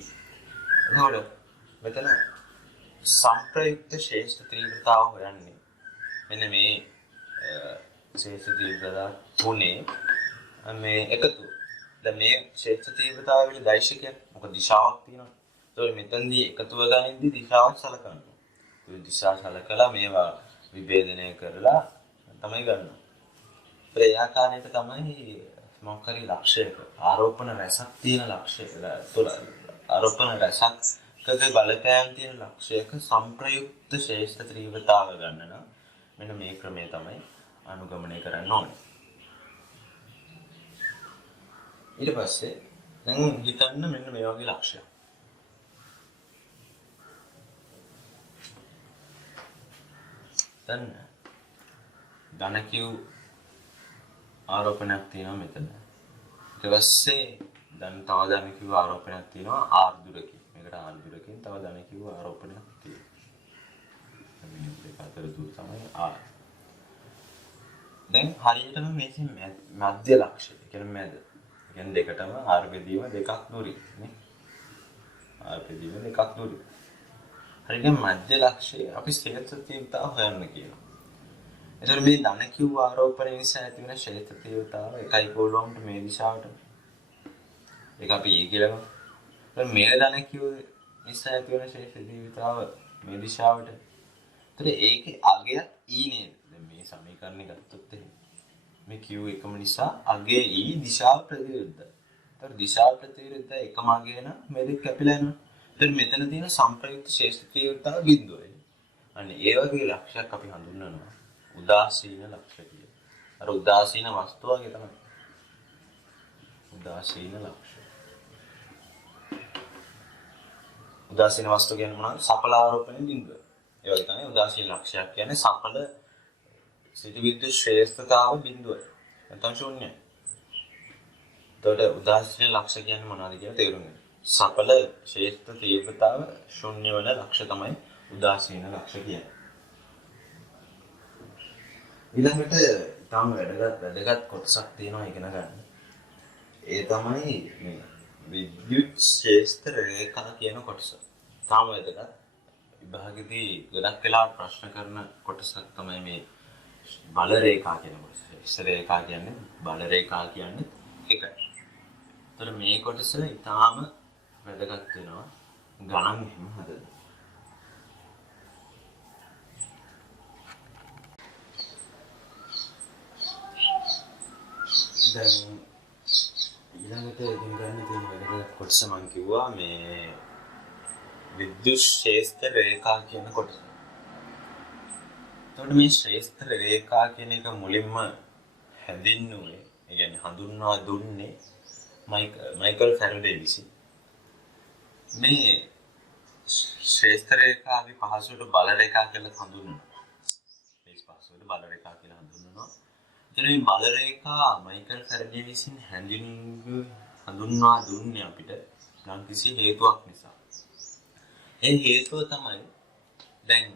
එතකොට මෙතන සංප්‍රයුක්ත ශ්‍රේෂ්ඨ තීව්‍රතාව හොයන්නේ මෙන්න මේ ශ්‍රේෂ්ඨ තීව්‍රතාව තුනේ මේ එකතු. දැන් මේ ශ්‍රේෂ්ඨ තීව්‍රතාව වල දෛශිකයක් මොකද දිශාවක් තියෙනවා. ඒතකොට මෙතනදී එකතුව ගනිද්දී දිශාවක් සලකනවා. ඒ දිශාව සලකලා මේවා විභේදනය කරලා තමයි ගන්නවා. ඒ ආකාරයට තමයි මොකක් හරි ලක්ෂයක ආරෝපණ රැසක් තියෙන ලක්ෂයක තුළ ආරෝපණ රැසක්කගේ බලපෑම් තියෙන ලක්ෂයක සංප්‍රයුක්ත ශ්‍රේෂ්ඨ තීව්‍රතාව ගන්න නම් මෙන්න මේ ක්‍රමය තමයි අනුගමනය කරන්න ඕනේ. ඊට පස්සේ දැන් හිතන්න මෙන්න මේ වගේ ලක්ෂයක්. දැන් ධන Q ආරෝපණයක් තියෙනවා මෙතන. ඊට පස්සේ දැන් තව ධන Q ආරෝපණයක් තියෙනවා R දුරකින්. මේකට R දුරකින් තව ධන Q ආරෝපණයක් තියෙනවා. මේ දෙක අතර දුර තමයි R. දැන් හරියටම මේකේ මධ්‍ය ලක්ෂය. ඒ කියන්නේ මැද. ඒ කියන්නේ දෙකටම R බෙදීම දෙකක් දුරයි නේ. R බෙදීම දෙකක් දුරයි. හරියට මධ්‍ය ලක්ෂය අපි ශ්‍රේෂ්ඨ තීව්‍රතාව හොයන්න කියනවා. එතකොට මේ ධන Q ආරෝපණය නිසා ඇති වෙන ශ්‍රේෂ්ඨ තීව්‍රතාව එකයි කෝලොම්ට මේ දිශාවට. ඒක අපි E කියලා ගමු. එතකොට මේ ධන Q නිසා ඇති වෙන ශ්‍රේෂ්ඨ තීව්‍රතාව මේ දිශාවට. එතකොට ඒකේ අගය E නේද? දැන් මේ සමීකරණය ගත්තොත් එහෙනම් මේ Q එකම නිසා අගේ E දිශාව ප්‍රතිවිරුද්ධයි. ඒතර දිශාව ප්‍රතිවිරුද්ධ එකම අගේ නම් මේ දෙක කැපිලා යනවා. එතන මෙතන තියෙන සංප්‍රයුක්ත ශේෂ්ඨ තීව්‍රතාව බිඳුවයි. අන්න ඒ වගේ ලක්ෂයක් අපි හඳුන්වනවා උදාසීන ලක්ෂ කියලා. අර උදාසීන වස්තුව වගේ තමයි. උදාසීන ලක්ෂ. උදාසීන වස්තුව කියන්නේ මොනවද? සඵල ආරෝපණය බිඳුව. ඒ වගේ තමයි උදාසීන ලක්ෂයක් කියන්නේ සඵල සිතවිද්ද ශ්‍රේෂ්ඨතාව බිඳුවයි. නැත්නම් ශූන්‍යයි. එතකොට උදාසීන ලක්ෂ කියන්නේ මොනවද කියලා තේරුම් ගන්න. සඵල ශ්‍රේෂ්ඨ තීව්‍රතාව ශූන්‍ය වෙන ලක්ෂ තමයි උදාසීන ලක්ෂ කියන්නේ. ඊළඟට තාම වැදගත් කොටසක් තියෙනවා ඉගෙන ගන්න. ඒ තමයි මේ විද්‍යුත් ශේෂ්ත්‍ර රේඛා කියන කොටස. තාම වැදගත්. විභාගෙදී ගොඩක් වෙලාවට ප්‍රශ්න කරන කොටසක් තමයි මේ බල රේඛා කියන කොටස. ශේෂ්ත්‍ර රේඛා කියන්නේ බල රේඛා කියන්නේ එකයි. ඒතර මේ කොටස ඊටාම වැදගත් වෙනවා ගණන් එහෙම හදන්න. දැන් ඊළඟට ඉගෙන ගන්න තියෙන වැදගත් කොටස මම කිව්වා මේ විද්‍යුත් ශේෂ්ත්‍ර රේඛා කියන කොටස. එතකොට මේ ශේෂ්ත්‍ර රේඛා කියන එක මුලින්ම හැඳින්වුවේ, ඒ කියන්නේ හඳුන්වා දුන්නේ මයිකල් ෆැරඩේ විසින්. මේ ශේෂ්ත්‍ර රේඛා අපි පහසුවට බල රේඛා කියලා හඳුන්වනවා. මේ පහසුවට බල රේඛා කියලා හඳුන්වනවා. එතන මේ බල රේඛා මයිකල් ෆැරඩේ විසින් හඳුන්වා දුන්නේ අපිට නම් කිසි හේතුවක් නිසා. ඒ හේතුව තමයි දැන්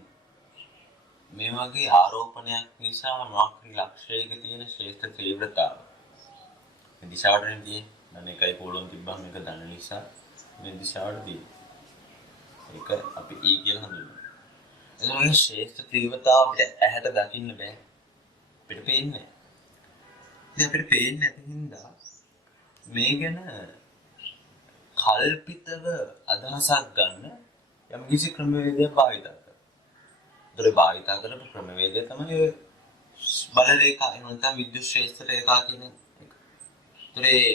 මේ වගේ ආරෝපණයක් නිසා මොකක්ද ලක්ෂයක තියෙන ශ්‍රේෂ්ඨ තීව්‍රතාව. මේ දිශාවට තියෙන්නේ දැන් එකයි පොළොන් තිබ්බම මේක ධන නිසා මේ දිශාවට තියෙන්නේ. ඒක අපි E කියලා හඳුන්වනවා. එතකොට ශ්‍රේෂ්ඨ තීව්‍රතාව අපිට ඇහැට දකින්න බෑ. අපිට පේන්නේ නැහැ. ඉතින් අපිට පේන්නේ නැති හින්දා මේ ගැන කල්පිතව අදහසක් ගන්න යම් කිසි ක්‍රමවේදයක් භාවිත කරනවා. ඒතර භාවිත කරන ක්‍රමවේදය තමයි බල රේඛා එහෙම නැත්නම් විද්‍යුත් ශේෂ්ත්‍ර රේඛා කියන එක. ඒතර ඒ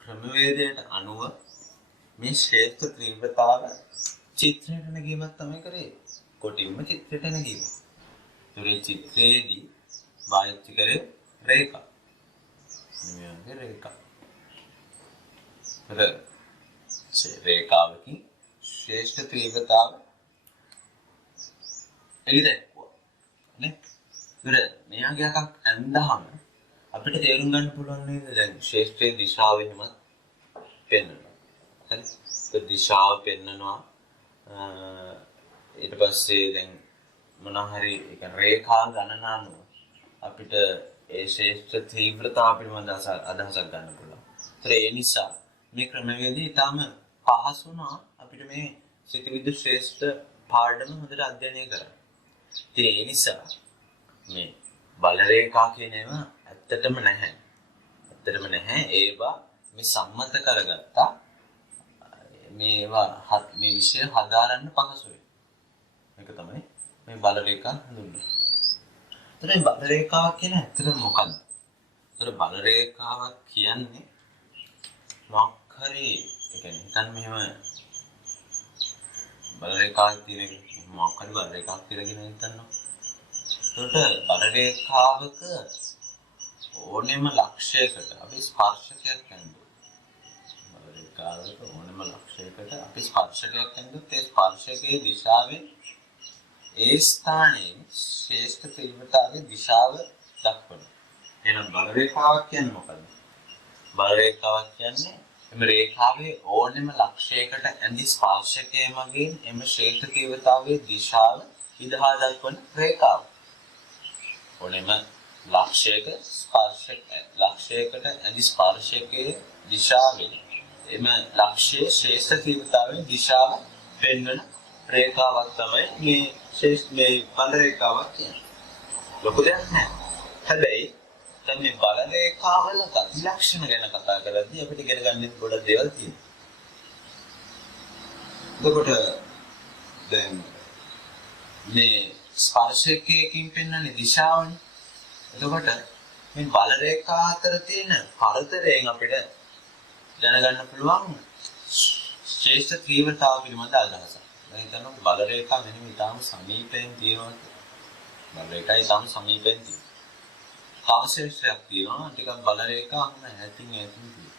ක්‍රමවේදයට අනුව මේ ශ්‍රේෂ්ඨ තීව්‍රතාව චිත්‍රයට නැගීමක් තමයි කරේ. කොටින්ම චිත්‍රයට නැගීම. ඒතර ඒ චිත්‍රයේදී භාවිත කරේ රේඛා. මේ රේඛා. රේඛාවකින් ශ්‍රේෂ්ඨ තීව්‍රතාව එළිදැක්වුවා නේ. ඒතර මෙයාගේ එකක් ඇඳහම අපිට තේරුම් ගන්න පුළුවන් නේද දැන් ශ්‍රේෂ්ඨයේ දිශාව එහෙමත් පෙන්වනවා. හරි. ඒ දිශාව පෙන්වනවා. ඊට පස්සේ දැන් මොනවා හරි ඒ කියන්නේ රේඛා ගණනානුව අපිට ඒ ශ්‍රේෂ්ඨ තීව්‍රතාව පිළිබඳ අදහසක් ගන්න පුළුවන්. ඒතර ඒ නිසා මේ ක්‍රමවේදය ඊටම පහසු වුණා අපිට මේ සිතවිද්ද ශ්‍රේෂ්ඨ පාඩම හොඳට අධ්‍යයනය කරන්න. ඉතින් ඒ නිසා මේ බල රේඛා කියන ඒවා ඇත්තටම නැහැ. ඇත්තටම නැහැ. ඒවා මේ සම්මත කරගත්තා. මේවා මේ විෂය හදාරන්න පහසුයි. මේක තමයි මේ බල රේඛා හඳුන්වන්නේ. එතන බල රේඛාව කියන්නේ ඇත්තටම මොකක්ද? ඒතර බල රේඛාවක් කියන්නේ මොකක් හරි ඒ කියන්නේ හිතන්න මෙහෙම බල රේඛාවක් තියෙන මොකක් හරි බල රේඛාවක් කියලා කියන හිතන්නවා. ඒකට බල රේඛාවක ඕනෙම ලක්ෂයකට අපි ස්පර්ශකයක් ගන්නවා. බල රේඛාවක ඕනෙම ලක්ෂයකට අපි ස්පර්ශකයක් ගන්නොත් ඒ ස්පර්ශකයේ දිශාවෙන් ඒ ස්ථානයේ ශ්‍රේෂ්ඨ තීව්‍රතාවයේ දිශාව දක්වනවා. එහෙනම් බල රේඛාවක් කියන්නේ මොකක්ද? බල රේඛාවක් කියන්නේ එම රේඛාවේ ඕනෙම ලක්ෂයකට ඇඳි ස්පර්ශකයේ මගින් එම ශ්‍රේෂ්ඨ තීව්‍රතාවයේ දිශාව ඉදහා දක්වන රේඛාව. ඕනෙම ලක්ෂයකට ඇඳි ස්පර්ශකයේ දිශාවෙන් එම ලක්ෂයේ ශ්‍රේෂ්ඨ තීව්‍රතාවයේ දිශාව පෙන්වන රේඛාවක් තමයි මේ බල රේඛාවක් කියන්නේ. ලොකු දෙයක් නෑ. හැබැයි දැන් මේ බල රේඛාවල ලක්ෂණ ගැන කතා කරද්දී අපිට ඉගෙන ගන්න ගොඩක් දේවල් තියෙනවා. එතකොට දැන් මේ ස්පර්ශකයකින් පෙන්වන්නේ දිශාවනේ. එතකොට මේ බල රේඛා අතර තියෙන පරතරයෙන් අපිට දැනගන්න පුළුවන් ශ්‍රේෂ්ඨ තීව්‍රතාව පිළිබඳ අදහසක්. දැන් හිතන්න බල රේඛා මෙන්න ඉතාම සමීපයෙන් තියෙනවා. බල රේඛා ඉතාම සමීපයෙන් තියෙනවා. අවශේෂයක් තියෙනවා ටිකක් බල රේඛා ඈතින් තියෙනවා.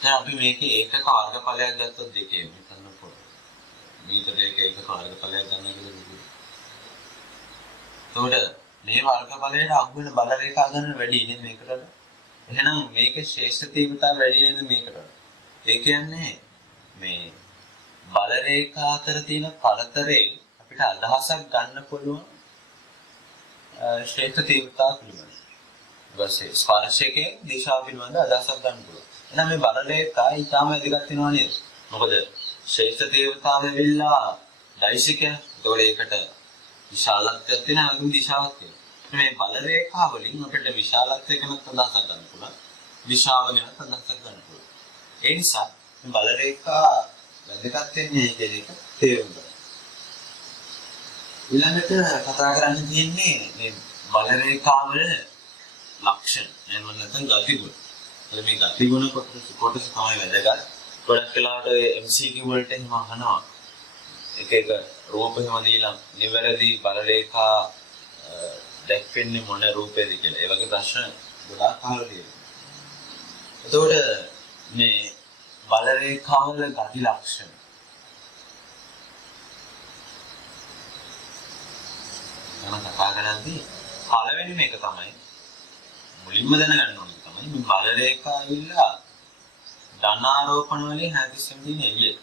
දැන් අපි මේකේ ඒකක වර්ගඵලයක් ගත්තොත් දෙකේ හිතන්න පුළුවන්. මීටරයක ඒකක වර්ගඵලයක් ගන්න කියලා කිව්වොත්. එතකොට මේ වර්ගඵලයට අහු වෙන බල රේඛා ගන්න වැඩි නේද මේකට? එහෙනම් මේකේ ශ්‍රේෂ්ඨ තීව්‍රතාව වැඩි නේද මේකට? ඒ කියන්නේ මේ බල රේඛා අතර තියෙන පරතරේ අපිට අදහසක් ගන්න පුළුවන් ශ්‍රේෂ්ඨ තීව්‍රතාව පිළිබඳ. ඊපස්සේ ස්පර්ශකයේ දිශාව පිළිබඳ අදහසක් ගන්න පුළුවන්. එහෙනම් මේ බල රේඛා ඊටම වැදගත් වෙනවා නේද? මොකද ශ්‍රේෂ්ඨ තීව්‍රතාව වෙවිලා දෛසිකය. ඒතකොට ඒකට විශාලත්වයක් තියෙන අනුගම දිශාවක් තියෙනවා. මේ බල රේඛා වලින් අපිට විශාලත්වය ගැන අදහසක් ගන්න පුළුවන්. දිශාව ගැන අදහසක් ගන්න පුළුවන්. ඒ නිසා මේ බල රේඛා වැදගත් වෙන්නේ කියන එක තේරුම් ගන්න. ඊළඟට කතා කරන්න තියෙන්නේ මේ බල රේඛාවල ලක්ෂණ. එහෙම නැත්නම් ගතිගුණ. මේ ගතිගුණ කොටස තමයි වැදගත්. ගොඩක් වෙලාවට MCQ වලට එහෙම අහනවා. එක එක රූප එහෙම දීලා නිවැරදි බල රේඛා දැක්වෙන්නේ මොන රූපේද කියලා. ඒ වගේ ප්‍රශ්න ගොඩාක් අහලා තියෙනවා. එතකොට මේ බල රේඛාවල ගති ලක්ෂණ මම කතා කරන්නේ පළවෙනි මේක තමයි මුලින්ම දැනගන්න ඕනේ තමයි මේ බල රේඛා ඉල්ලා ධනාරෝපණ වලින් හැදිස්සෙන දින එළියට.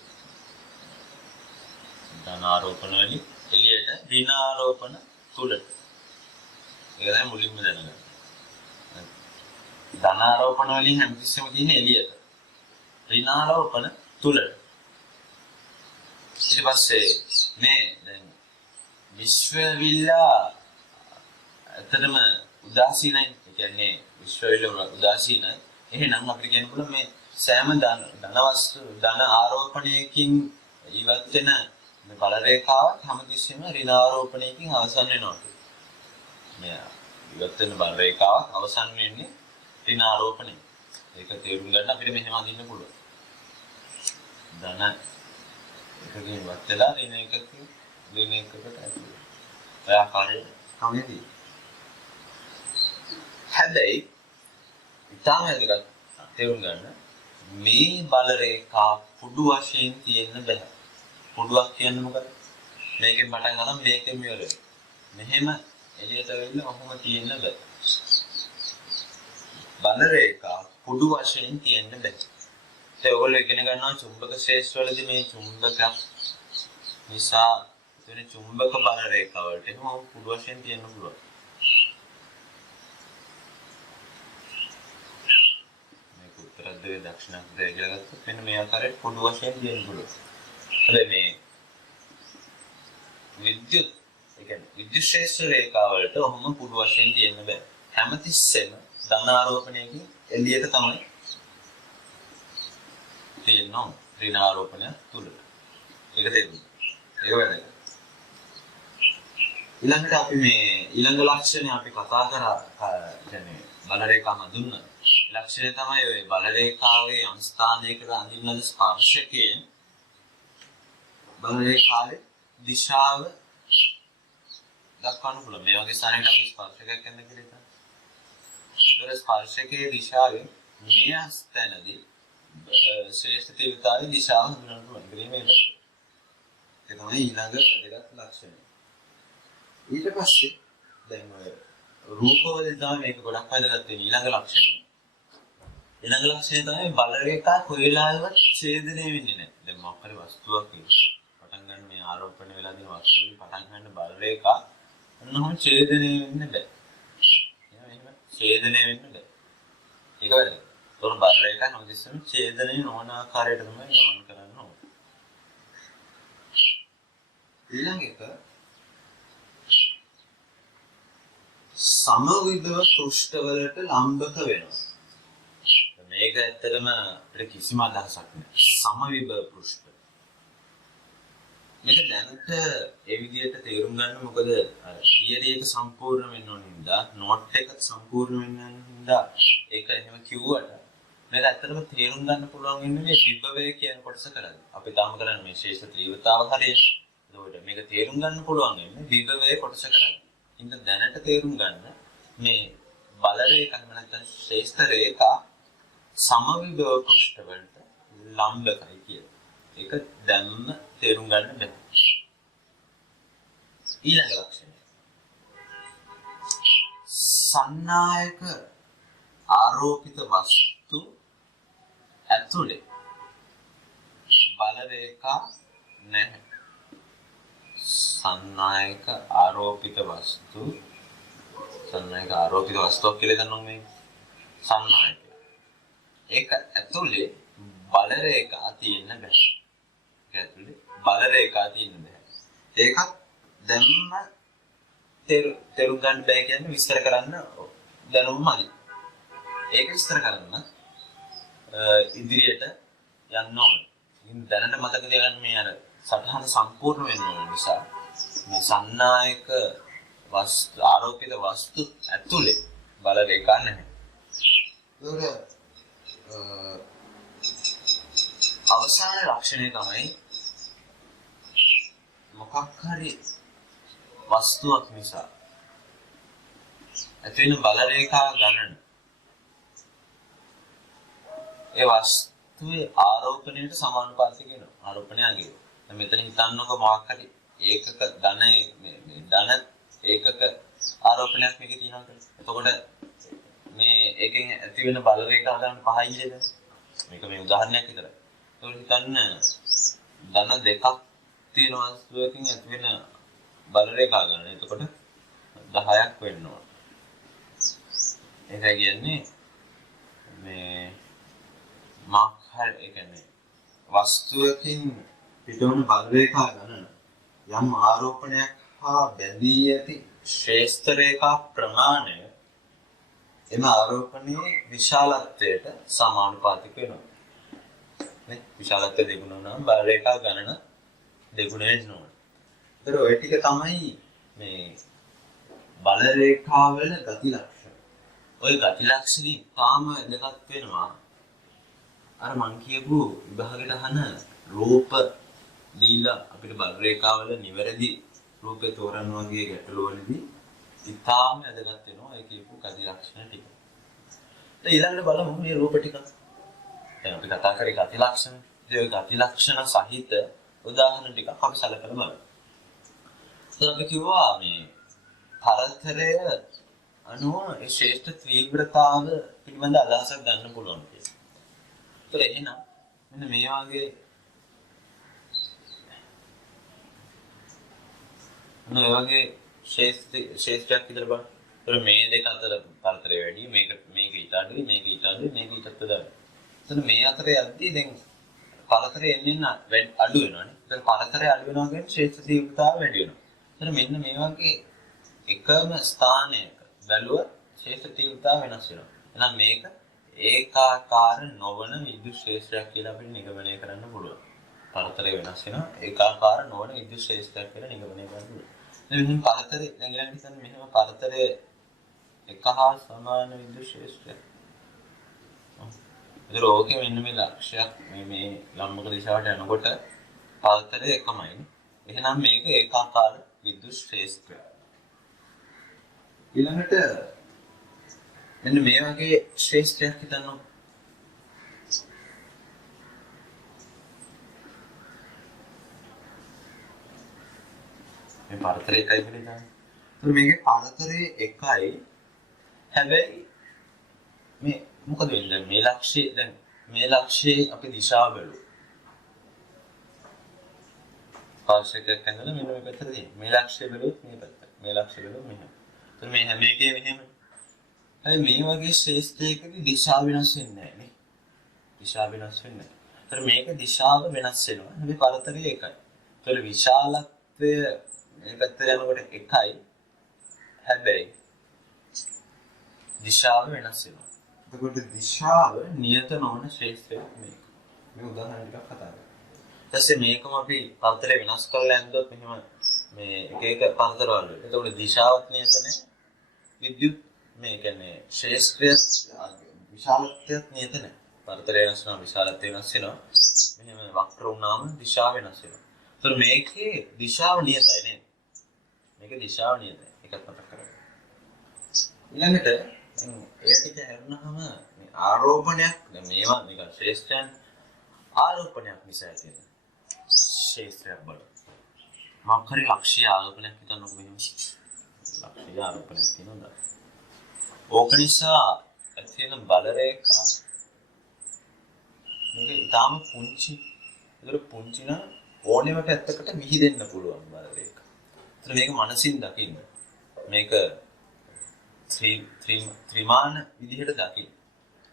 ධනාරෝපණ වලින් එළියට ඍණාරෝපණ තුලට. ඒක තමයි මුලින්ම දැනගන්න. ධනාරෝපණ වලින් හැදිස්සෙන දින එළියට. ඍණාරෝපණ තුලට. ඊට පස්සේ මේ දැන් විශ්වවිල්ලා ඇත්තටම උදාසීනයි. ඒ කියන්නේ විශ්වවිල්ලා උදාසීනයි. එහෙනම් අපිට කියන්න පුළුවන් මේ සෑම ධනවස්තු ධන ආරෝපණයකින් ඉවත් වෙන මේ බල රේඛාවක් හැමතිස්සෙම ඍණාරෝපණයකින් අවසන් වෙනවා. මේ ඉවත් වෙන බල රේඛාවක් අවසන් වෙන්නේ ඍණාරෝපණය. ඒක තේරුම් ගන්න අපිට මෙහෙම අඳින්න පුළුවන්. ධන එකකින් ඉවත් වෙලා ඍණ එකකින් ඍණ එකකට ඇතුළු. ඔය ආකාරයට තමයි. හැබැයි ඉතාම වැදගත් තේරුම් ගන්න මේ බල රේඛා පුඩු වශයෙන් තියෙන්න බෑ. පුඩුවක් කියන්නේ මොකද? මේකෙන් පටන් ගන්න මේකෙන් ඉවර වෙනවා. මෙහෙම එළියට වෙන්න ඔහොම තියෙන්න බෑ. බල රේඛා පුඩු වශයෙන් තියෙන්න බෑ. ඒ ඔයගොල්ලෝ ඉගෙන ගන්නවා චුම්බක ශාස්ත්‍රවලදී මේ චුම්බක නිසා එතන චුම්බක බල රේඛා වලට එහෙම පුඩු වශයෙන් තියෙන්න පුළුවන්. උත්තරද්‍රව්‍ය දක්ෂිණාද්‍රව්‍ය කියලා ගත්තොත් මෙන්න මේ ආකාරයට පොඩු වශයෙන් දෙන්න පුළුවන්. හැබැයි මේ විද්‍යුත් ඒ කියන්නේ විද්‍යුත් ශේෂ්ත්‍ර රේඛා වලට ඔහොම පොඩු වශයෙන් දෙන්න බෑ. හැමතිස්සෙම ධන ආරෝපණයකින් එළියට තමයි තියෙනවා ඍණ ආරෝපණය තුලට. ඒක තේරුණා. ඒක වැදගත්. ඊළඟට අපි මේ ඊළඟ ලක්ෂණය අපි කතා කරා කියන්නේ බල රේඛා හඳුන්වන ලක්ෂණය තමයි ඔය බල රේඛාවේ යම් ස්ථානයකට අඳින්න ලද ස්පර්ශකයේ බල රේඛාවේ දිශාව දක්වන්න පුළුවන්. මේ වගේ ස්ථානයකට අපි ස්පර්ශකයක් ගන්න කියලා හිතන්න. ඒතර ස්පර්ශකයේ දිශාවේ මේ ස්ථානදී ශ්‍රේෂ්ඨ තීව්‍රතාවයේ දිශාව හඳුනන්න පුළුවන්. ඒක තමයි ඊළඟ වැදගත් ලක්ෂණය. ඊට පස්සේ දැන් ඔය රූපවල තමයි මේක ගොඩක් වැදගත් වෙන ඊළඟ ලක්ෂණය. ඊළඟ ලක්ෂණය තමයි බල රේඛා කොයිලාවත් ඡේදනය වෙන්නේ නැහැ. දැන් මොකක් හරි වස්තුවක් පටන් ගන්න මේ ආරෝපණය වෙලා තියෙන වස්තුවේ පටන් ගන්න බල රේඛා මොනහොම ඡේදනය වෙන්න බෑ. එහෙම ඡේදනය වෙන්න බෑ. ඒක වැදගත්. තොර බල රේඛා හැමතිස්සෙම ඡේදනය නොවන ආකාරයට තමයි ගමන් කරන්න ඕනේ. ඊළඟ එක සමවිභව පෘෂ්ඨවලට ලම්බක වෙනවා. මේක ඇත්තටම අපිට කිසිම අදහසක් නැහැ. සමවිභව පෘෂ්ඨ. මේක දැනට ඒ විදිහට තේරුම් ගන්න මොකද තියරි එක සම්පූර්ණ වෙන්න ඕන හින්දා නෝට් එක සම්පූර්ණ වෙන්න හින්දා ඒක එහෙම කිව්වට මේක ඇත්තටම තේරුම් ගන්න පුළුවන් ඉන්නේ මේ විභවය කියන කොටස කරන්නේ. අපි තාම කරන්නේ මේ ශේෂ්ඨ ත්‍රිවතාව හරියට. ඒකට මේක තේරුම් ගන්න පුළුවන් ඉන්නේ විභවය කොටස කරන්නේ. ඉතින් දැනට තේරුම් ගන්න මේ බල රේඛා නැත්නම් ශේෂ්ඨ රේඛා සමවිභව පෘෂ්ඨ වලට ලම්බකයි කියලා. ඒක දැම්ම තේරුම් ගන්න බැහැ. ඊළඟ ලක්ෂණය. සන්නායක ආරෝපිත වස්තු ඇතුලේ බල රේඛා නැහැ. සන්නායක ආරෝපිත වස්තුවක් කියලා දන්නවා මේ සන්නායක. ඒක ඇතුලේ බල රේඛා තියෙන්න බෑ. ඒක ඇතුලේ බල රේඛා තියෙන්න බෑ. ඒකත් දැම්ම තේරුම් ගන්න බෑ කියන්නේ විස්තර කරන්න දැනුම මදි. ඒක විස්තර කරන්න ඉදිරියට යන්න ඕනේ. ඉතින් දැනට මතක තියාගන්න මේ අර සටහන සම්පූර්ණ වෙන්න ඕන නිසා මේ සන්නායක වස්තු ආරෝපිත වස්තු ඇතුලේ බල රේඛා නැහැ. අවසාන ලක්ෂණය තමයි මොකක් හරි වස්තුවක් නිසා ඇති වෙන බල රේඛා ගණන ඒ වස්තුවේ ආරෝපණයට සමානුපාතික වෙනවා. ආරෝපණය අගේ. දැන් මෙතන හිතන්නකො මොකක් හරි ඒකක ධන ඒකක ආරෝපණයක් මේකේ තියෙනවා කියලා. එතකොට මේ එකෙන් ඇති වෙන බල රේඛා ගන්න 5යි නේද? මේක මේ උදාහරණයක් විතරයි. ඒකට හිතන්න ධන දෙකක් තියෙන වස්තුවකින් ඇති වෙන බල රේඛා ගන්න. එතකොට 10ක් වෙන්න ඕන. ඒකයි කියන්නේ මේ මාක්හර් ඒ කියන්නේ වස්තුවකින් පිටවන බල රේඛා ගණන යම් ආරෝපණයක් හා බැඳී ඇති ශ්‍රේෂ්ඨ රේඛා ප්‍රමාණය එම ආරෝපණයේ විශාලත්වයට සමානුපාතික වෙනවා. නේ විශාලත්වය දෙගුණ නම් බල රේඛා ගණන දෙගුණ වෙනවා. ඒතර ඔය ටික තමයි මේ බල රේඛා වල ගති ලක්ෂණ. ඔය ගති ලක්ෂණ තාම දෙකක් වෙනවා. අර මං කියපු විභාගෙට අහන රූප දීලා අපිට බල රේඛාවල නිවැරදි රූපේ තෝරන්න වගේ ගැටලු වලදී ඉතාම වැදගත් වෙනවා ඒ කියපු ගති ලක්ෂණ ටික. දැන් ඊළඟට බලමු මේ රූප ටික. දැන් අපි කතා කරේ ගති ලක්ෂණ. ඒ ගති ලක්ෂණ සහිත උදාහරණ ටික අපි සැලකලා බලමු. දැන් අපි කිව්වා මේ පරතරය අනුව ඒ ශ්‍රේෂ්ඨ තීව්‍රතාව පිළිබඳ අදහසක් ගන්න පුළුවන් කියලා. ඒතර එහෙනම් මෙන්න මේ වගේ ශේෂ්ඨයක් විතර බලන්න. ඒතර මේ දෙක අතර පරතරය වැඩි. මේක ඊට අඩුයි, මේක ඊට අඩුයි, මේක ඊටත් වඩා. එතන මේ අතරේ යද්දී දැන් පරතරය එන්න අඩු වෙනවානේ. ඒතර පරතරය අඩු වෙනවා කියන්නේ ශේෂ්ඨ තීව්‍රතාව වැඩි වෙනවා. එතන මෙන්න මේ වගේ එකම ස්ථානයක බැලුව ශේෂ්ඨ තීව්‍රතාව වෙනස් වෙනවා. එහෙනම් මේක ඒකාකාර නොවන විද්‍යුත් ශේෂ්ත්‍රයක් කියලා අපිට නිගමනය කරන්න පුළුවන්. පරතරය වෙනස් වෙනවා. ඒකාකාර නොවන විද්‍යුත් ශේෂ්ත්‍රයක් කියලා නිගමනය කරන්න පුළුවන්. දැන් මෙහෙම පරතරය දැන් ඊළඟට හිතන්න මෙහෙම පරතරය එක හා සමාන විද්‍යුත් ශේෂ්ත්‍රයක්. ඒතර ඕකේ මෙන්න මේ ලක්ෂයක් මේ ලම්බක දිශාවට යනකොට පරතරය එකමයි. එහෙනම් මේක ඒකාකාර විද්‍යුත් ශේෂ්ත්‍රයක්. ඊළඟට මෙන්න මේ වගේ ශේෂ්ත්‍රයක් හිතන්න. මේ පරතරය එකයි කියලා හිතන්න. ඒත් මේකේ පරතරය එකයි. හැබැයි මේ මොකද වෙන්නේ? මේ ලක්ෂයේ දැන් මේ ලක්ෂයේ අපි දිශාව බලමු. පාර්ශ්වයක් ඇඳලා මෙන්න මේ පැත්තට තියෙන. මේ ලක්ෂය බලුවොත් මේ පැත්ත. මේ ලක්ෂය බලුවොත් මෙහෙම. ඒත් මේ හැම එකේ මෙහෙම. හැබැයි මේ වගේ ශේෂ්ත්‍රයකදී දිශාව වෙනස් වෙන්නේ නැහැ නේ. දිශාව වෙනස් වෙන්නේ නැහැ. ඒතර මේක දිශාව වෙනස් වෙනවා. හැබැයි පරතරය එකයි. ඒතර විශාලත්වය මේ පැත්තට යනකොට එකයි. හැබැයි දිශාව වෙනස් වෙනවා. එතකොට දිශාව නියත නොවන ශේෂ්ත්‍රයක් මේක. මේ උදාහරණ ටිකක් කතා කරමු. ඊටසේ මේකම අපි පරතරය වෙනස් කරලා ඇන්දොත් මෙහෙම මේ එක එක පරතරවල. එතකොට දිශාවත් නියත නැහැ. විද්‍යුත් මේ කියන්නේ ශේෂ්ත්‍රය විශාලත්වයක් නියත නැහැ. පරතරය වෙනස් වෙනවා විශාලත්වය වෙනස් වෙනවා. මෙහෙම වක්‍ර වුණාම දිශාව වෙනස් වෙනවා. ඒතර මේකේ දිශාව නියතයි නේද? මේකේ දිශාව නියතයි. ඒකත් මතක් කරගන්න. ඊළඟට ඒ ටික හරිනහම මේ ආරෝපණයක් දැන් මේවා නිකන් ශේෂ්ත්‍රයන් ආරෝපණයක් නිසා තියෙන ශේෂ්ත්‍රයක් බල. මොකක් හරි ලක්ෂ්‍ය ආරෝපණයක් හිතන්නකො මෙහෙම. ලක්ෂ්‍ය ආරෝපණයක් තියෙනවා. ඕක නිසා තියෙන බල රේඛා මේක ඊටාම පුංචි. ඒතර පුංචි නම් ඕනෙම පැත්තකට විහිදෙන්න පුළුවන් බල රේඛා. ඒතර මේක මනසින් දකින්න. මේක ත්‍රිමාන විදිහට දකින්න.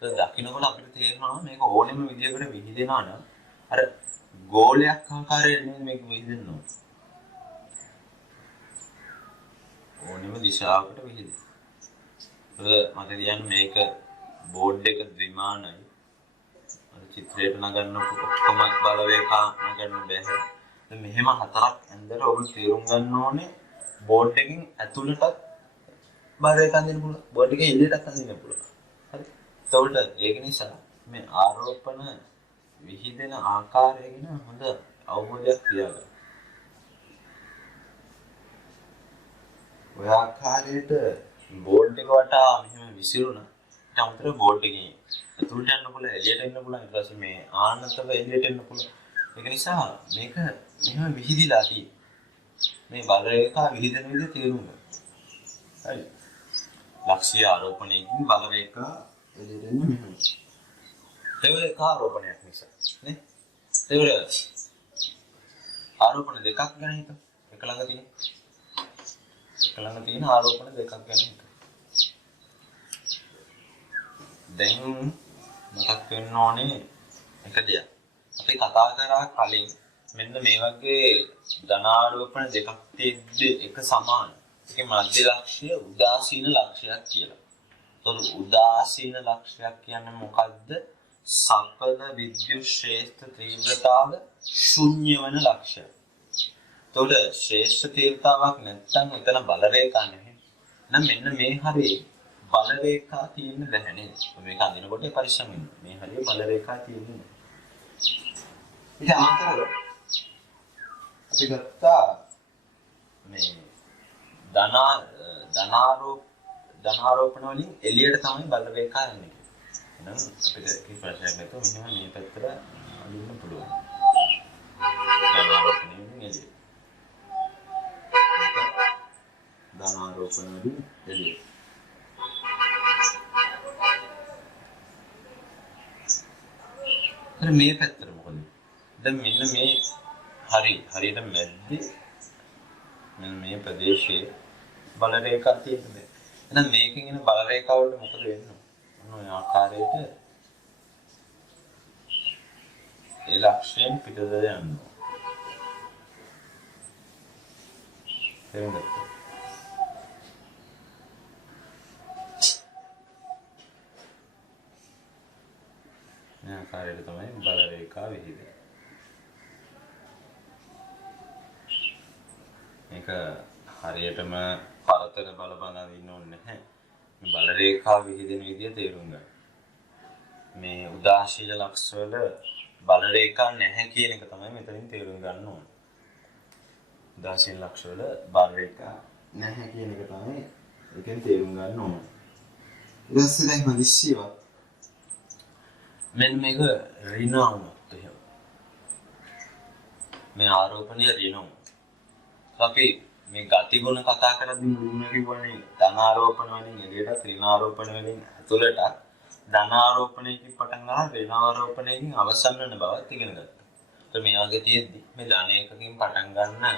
ඒක දකින්නකොට අපිට තේරෙනවා මේක ඕනෙම විදිහකට විහිදෙනවා නම් අර ගෝලයක් ආකාරයට නෙමෙයි මේක විහිදෙන්න ඕනේ. ඕනෙම දිශාවකට විහිදෙන. ඒක මට කියන්නේ මේක බෝඩ් එක ද්විමානයි. අර චිත්‍රයට නගන්න ඔක්කොම බල රේඛා නගන්න බැහැ. දැන් මෙහෙම හතරක් ඇන්දර ඔබ තේරුම් ගන්න ඕනේ බෝඩ් එකකින් ඇතුළටත් බල රේඛා දෙන්න පුළුවන්. බෝඩ් එකේ එළියටත් අඳින්න පුළුවන්. හරි. ඒකට ඒක නිසා මේ ආරෝපණ විහිදෙන ආකාරය ගැන හොඳ අවබෝධයක් තියාගන්න. ඔය ආකාරයට බෝඩ් එක වටා මෙහෙම විසිරුණා. ඊට අමතරව බෝඩ් එකේ ඇතුළට යන්න පුළුවන්, එළියට එන්න පුළුවන්. ඊට පස්සේ මේ ආනතව එළියට එන්න පුළුවන්. ඒක නිසා මේක මෙහෙම විහිදිලා තියෙන්නේ. මේ බල රේඛා විහිදෙන විදිහ තේරුම් ගන්න. හරි. ලක්ෂ්‍ය ආරෝපණයකින් බල රේඛා එළියට එන්න මෙහෙම. ඒක ආරෝපණයක් නිසා නේ. ඒක ආරෝපණ දෙකක් ගැන හිතමු. එක ළඟ තියෙන ආරෝපණ දෙකක් ගැන හිතමු. දැන් මතක් වෙන්න ඕනේ එක දෙයක්. අපි කතා කරා කලින් මෙන්න මේ වගේ ධනාරෝපණ දෙකක් තියෙද්දි එක සමාන. ඒකේ මධ්‍ය ලක්ෂ්‍ය උදාසීන ලක්ෂයක් කියලා. ඒතකොට උදාසීන ලක්ෂයක් කියන්නේ මොකද්ද? සම්පද විද්‍යුත් ශ්‍රේෂ්ඨ තීව්‍රතාව ශුන්‍ය වෙන ලක්ෂය. එතකොට ශ්‍රේෂ්ඨ තීව්‍රතාවක් නැත්නම් එතන බල රේඛා නැහැ. නම් මෙන්න මේ හරිය බල රේඛා තියෙන්න බැහැ නේද? මේක අඳිනකොට පරිස්සම් වෙන්න. මේ හරිය බල රේඛා තියෙන්නේ නැහැ. ඉතින් අමතරව අපි ගත්තා මේ ධනාරෝපණ වලින් එළියට තමයි බල රේඛා යන්නේ. එහෙනම් අපිට කී ප්‍රශ්නයක් නැතුව මෙහෙම මේ පැත්තට අඳින්න පුළුවන්. ධනාරෝපණ වලින් එළියට. ධනාරෝපණ වලින් එළියට. දැන් මේ පැත්තට මොකද? දැන් මෙන්න මේ හරියට මැද්දේ මෙන්න මේ ප්‍රදේශයේ බල රේඛා තියෙනවා. එහෙනම් මේකෙන් එන බල රේඛා වලට මොකද වෙන්නේ? ඔය ආකාරයට ඒ ලක්ෂයෙන් පිටද යනවා. තේරුණාද? මේ ආකාරයට තමයි බල රේඛා විහිදෙන්නේ. මේක හරියටම පරතර බල ඉන්න ඕනේ නැහැ. මේ බල රේඛා විහිදෙන විදිය තේරුම් ගන්න. මේ උදාසීන ලක්ෂ වල බල රේඛා නැහැ කියන එක තමයි මෙතනින් තේරුම් ගන්න ඕනේ. උදාසීන ලක්ෂ වල බල රේඛා නැහැ කියන එක තමයි එකෙන් තේරුම් ගන්න ඕනේ. ඊට පස්සේ දැන් හදිස්සියව මෙන්න මේක ඍණාවුනොත් එහෙම. මේ ආරෝපණය ඍණාවුන. අපි මේ ගති ගුණ කතා කරද්දී මුලින්ම කිව්වනේ ධනාරෝපණ වලින් එළියට ඍණාරෝපණ වලින් ඇතුළට ධනාරෝපණයකින් පටන් ගන්න ඍණාරෝපණයකින් අවසන් වෙන බවත් ඉගෙන ගත්තා. ඒත් මේ වගේ තියෙද්දි මේ ධන එකකින් පටන් ගන්න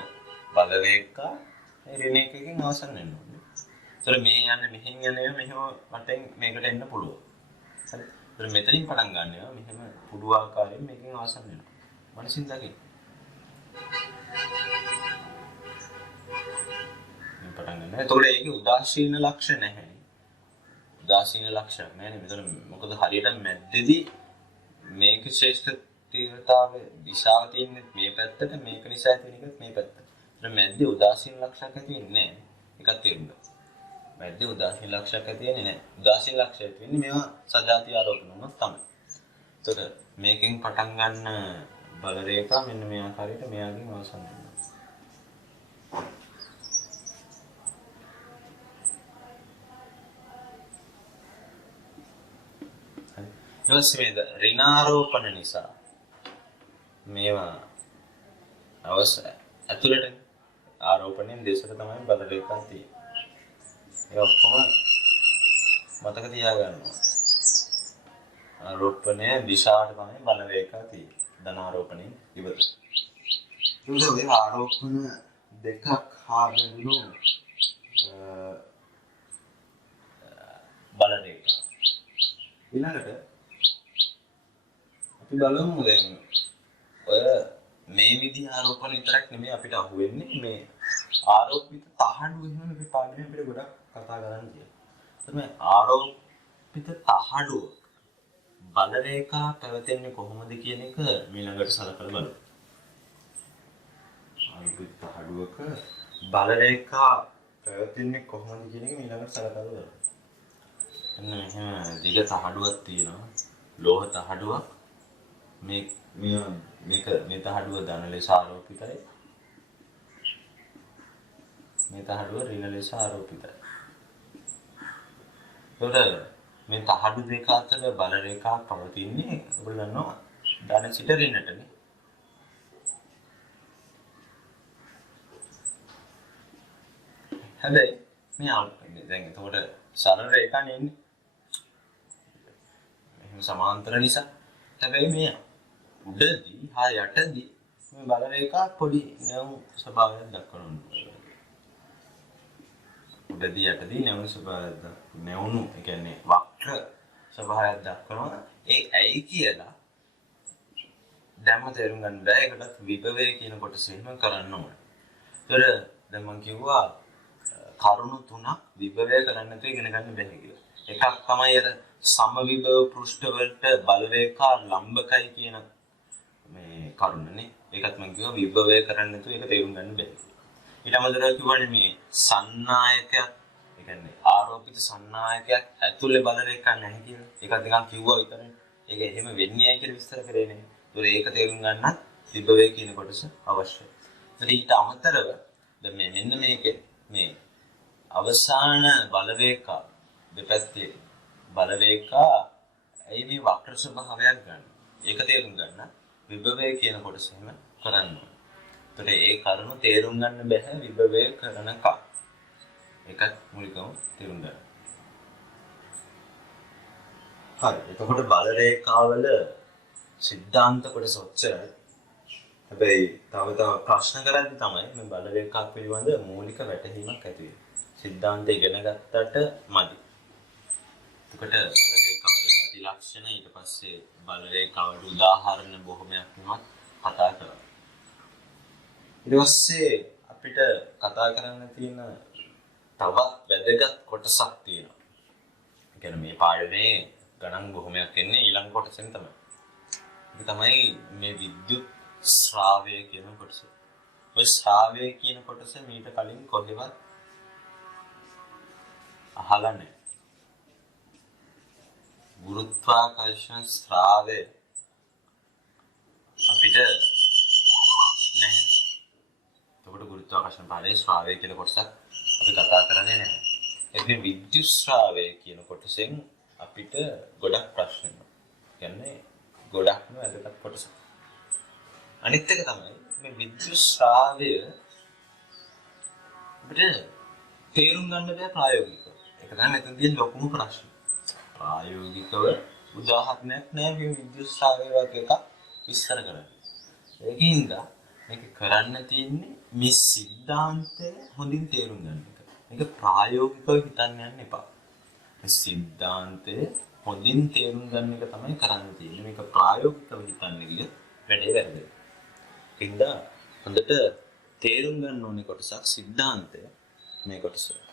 බල රේඛා ඍණ එකකින් අවසන් වෙනවා. ඒතර මේ යන්නේ මෙහෙන් යන්නේ මෙහෙම වටෙන් මේකට එන්න පුළුවන්. හරි. ඒතර මෙතනින් පටන් ගන්නවා මෙහෙම පුඩු ආකාරයෙන් මේකෙන් අවසන් වෙනවා. මනසින් දකින්න. මේ පටන් ගන්න. ඒතකොට ඒකේ උදාසීන ලක්ෂ නැහැ. උදාසීන ලක්ෂයක් නැහැ නේ. මෙතන මොකද හරියට මැද්දේදී මේක ශ්‍රේෂ්ඨ තීව්‍රතාවයේ දිශාව තියෙන්නේ මේ පැත්තට මේක නිසා ඇති වෙන එකත් මේ පැත්තට. ඒත් මැද්දේ උදාසීන ලක්ෂයක් ඇති වෙන්නේ නැහැ. එකක් තේරුම් ගන්න. මැද්දේ උදාසීන ලක්ෂයක් ඇති වෙන්නේ නැහැ. උදාසීන ලක්ෂය ඇති වෙන්නේ මේවා සජාති ආරෝපණ වුණොත් තමයි. එතකොට මේකෙන් පටන් ගන්න බල රේඛා මෙන්න මේ ආකාරයට මෙයාගෙන් අවසන් වෙනවා. ඊළඟට මේ ඍණාරෝපණ නිසා මේවා ඇතුළට ආරෝපණයෙන් දෙසට තමයි බල රේඛා තියෙන්නේ. ඒ ඔක්කොම මතක තියාගන්න ඕනේ. ආරෝපණය දිශාවට තමයි බල රේඛා තියෙන්නේ. ධන ආරෝපණයෙන් ඉවත. ඒකද ඔය ආරෝපණ දෙකක් හා බැඳුණු බල රේඛා. ඊළඟට අපි බලමු දැන් ඔය මේ විදිහ ආරෝපණ විතරක් නෙමෙයි අපිට අහුවෙන්නේ මේ ආරෝපිත තහඩු එහෙම මේ පාඩමේ අපිට ගොඩක් කතා කරන්න තියෙනවා. තමයි ආරෝපිත තහඩුව බල රේඛා පැවතෙන්නේ කොහොමද කියන එක ඊළඟට සලකලා බලමු. ආරෝපිත තහඩුවක බල රේඛා පැවතෙන්නේ කොහොමද කියන එක ඊළඟට සලකලා බලමු. එන්න මෙහෙම දිග තහඩුවක් තියෙනවා. ලෝහ තහඩුවක්. මේක මේ තහඩුව ධන ලෙස ආරෝපිතයි. මේ තහඩුව ඍණ ලෙස ආරෝපිතයි. ඒතකොට මේ තහඩු දෙක අතර බල රේඛා පවතින්නේ ඔයගොල්ලෝ දන්නවා ධන සිට ඍණටනේ. හැබැයි මේ දැන් එතකොට සරල රේඛානේ ඉන්නේ. එහෙනම් සමාන්තර නිසා. හැබැයි මේ උඩදී හා යටදී මේ බල රේඛා පොඩි නැවුම් ස්වභාවයක් දක්වනවා. උඩදී යටදී නැවුම් ස්වභාවයක් නැවුණු ඒ කියන්නේ වක්‍ර ස්වභාවයක් දක්වනවා. ඒ ඇයි කියලා දැම්ම තේරුම් ගන්න බෑ. ඒකටත් විභවය කියන කොටස එහෙම කරන්න ඕනේ. ඒතර දැන් මම කිව්වා කරුණු තුනක් විභවය කරන්න නැතුව ඉගෙන ගන්න බෑ කියලා. එකක් තමයි අර සමවිභව පෘෂ්ඨ වලට බල රේඛා ලම්බකයි කියන මේ කරුණනේ. ඒකත් මම කිව්වා විභවය කරන්න නැතුව ඒක තේරුම් ගන්න බෑ. ඊට අමතරව කිව්වනේ මේ සන්නායකයක්, ඒ කියන්නේ ආරෝපිත සන්නායකයක් ඇතුලේ බල රේඛා නැහැ කියලා. ඒකත් නිකන් කිව්වා විතරනේ. ඒක එහෙම වෙන්නේ නැහැ කියලා විස්තර කරේ නේ. ඒතකොට ඒක තේරුම් ගන්නත් විභවය කියන කොටස අවශ්‍යයි. ඊට අමතරව දැන් මෙන්න මේකේ මේ අවසාන බල රේඛා දෙපැත්තේ බල රේඛා ඇයි මේ වක්‍ර ස්වභාවයක් ගන්න. ඒක තේරුම් ගන්න විභවය කියන කොටස එහෙම කරන්න ඕනේ. ඒතර ඒ කරුණු තේරුම් ගන්න බෑ විභවය කරනකම්. ඒකත් මුලිකව තේරුම් ගන්න. හරි. එතකොට බල රේඛාවල සිද්ධාන්ත කොටස ඔච්චරයි. හැබැයි තව ප්‍රශ්න කරද්දී තමයි මේ බල රේඛා පිළිබඳ මූලික වැටහීමක් ඇති වෙන්නේ. සිද්ධාන්ත ඉගෙන ගත්තට මදි. එතකොට බල රේඛාවල ගති ලක්ෂණ ඊට පස්සේ බල රේඛාවල උදාහරණ බොහොමයක් නමත් කතා කරනවා. ඊට පස්සේ අපිට කතා කරන්න තියෙන තවත් වැදගත් කොටසක් තියෙනවා. ඒ කියන්නේ මේ පාඩමේ ගණන් බොහොමයක් එන්නේ ඊළඟ කොටසෙන් තමයි. ඒක තමයි මේ විද්‍යුත් ශ්‍රාවය කියන කොටස. ඔය ශ්‍රාවය කියන කොටස මීට කලින් කොහෙවත් අහලා නැහැ. ගුරුත්වාකර්ෂණ ශ්‍රාවය අපිට නැහැ. එතකොට ගුරුත්වාකර්ෂණ බලයේ ශ්‍රාවය කියලා කොටසක් අපි කතා කරන්නේ නැහැ. ඒකනේ විද්‍යුත් ශ්‍රාවය කියන කොටසෙන් අපිට ගොඩක් ප්‍රශ්න එනවා. කියන්නේ ගොඩක්ම වැදගත් කොටසක්. අනිත් එක තමයි මේ විද්‍යුත් ශ්‍රාවය අපිට තේරුම් ගන්න බෑ ප්‍රායෝගිකව. ඒක තමයි එතනදී ලොකුම ප්‍රශ්නේ. ප්‍රායෝගිකව උදාහරණයක් නෑ මේ විද්‍යුත් ශ්‍රාවය වගේ එකක් විස්තර කරන්න. ඒකින්ද මේක කරන්න තියෙන්නේ මේ සිද්ධාන්තය හොඳින් තේරුම් ගන්න එක. මේක ප්‍රායෝගිකව හිතන්න යන්න එපා. මේ සිද්ධාන්තය හොඳින් තේරුම් ගන්න එක තමයි කරන්න තියෙන්නේ. මේක ප්‍රායෝගිකව හිතන්න ගිය වැඩේ වැරදියි. ඒකින්ද හොඳට තේරුම් ගන්න ඕනේ කොටසක් සිද්ධාන්තය මේ කොටස.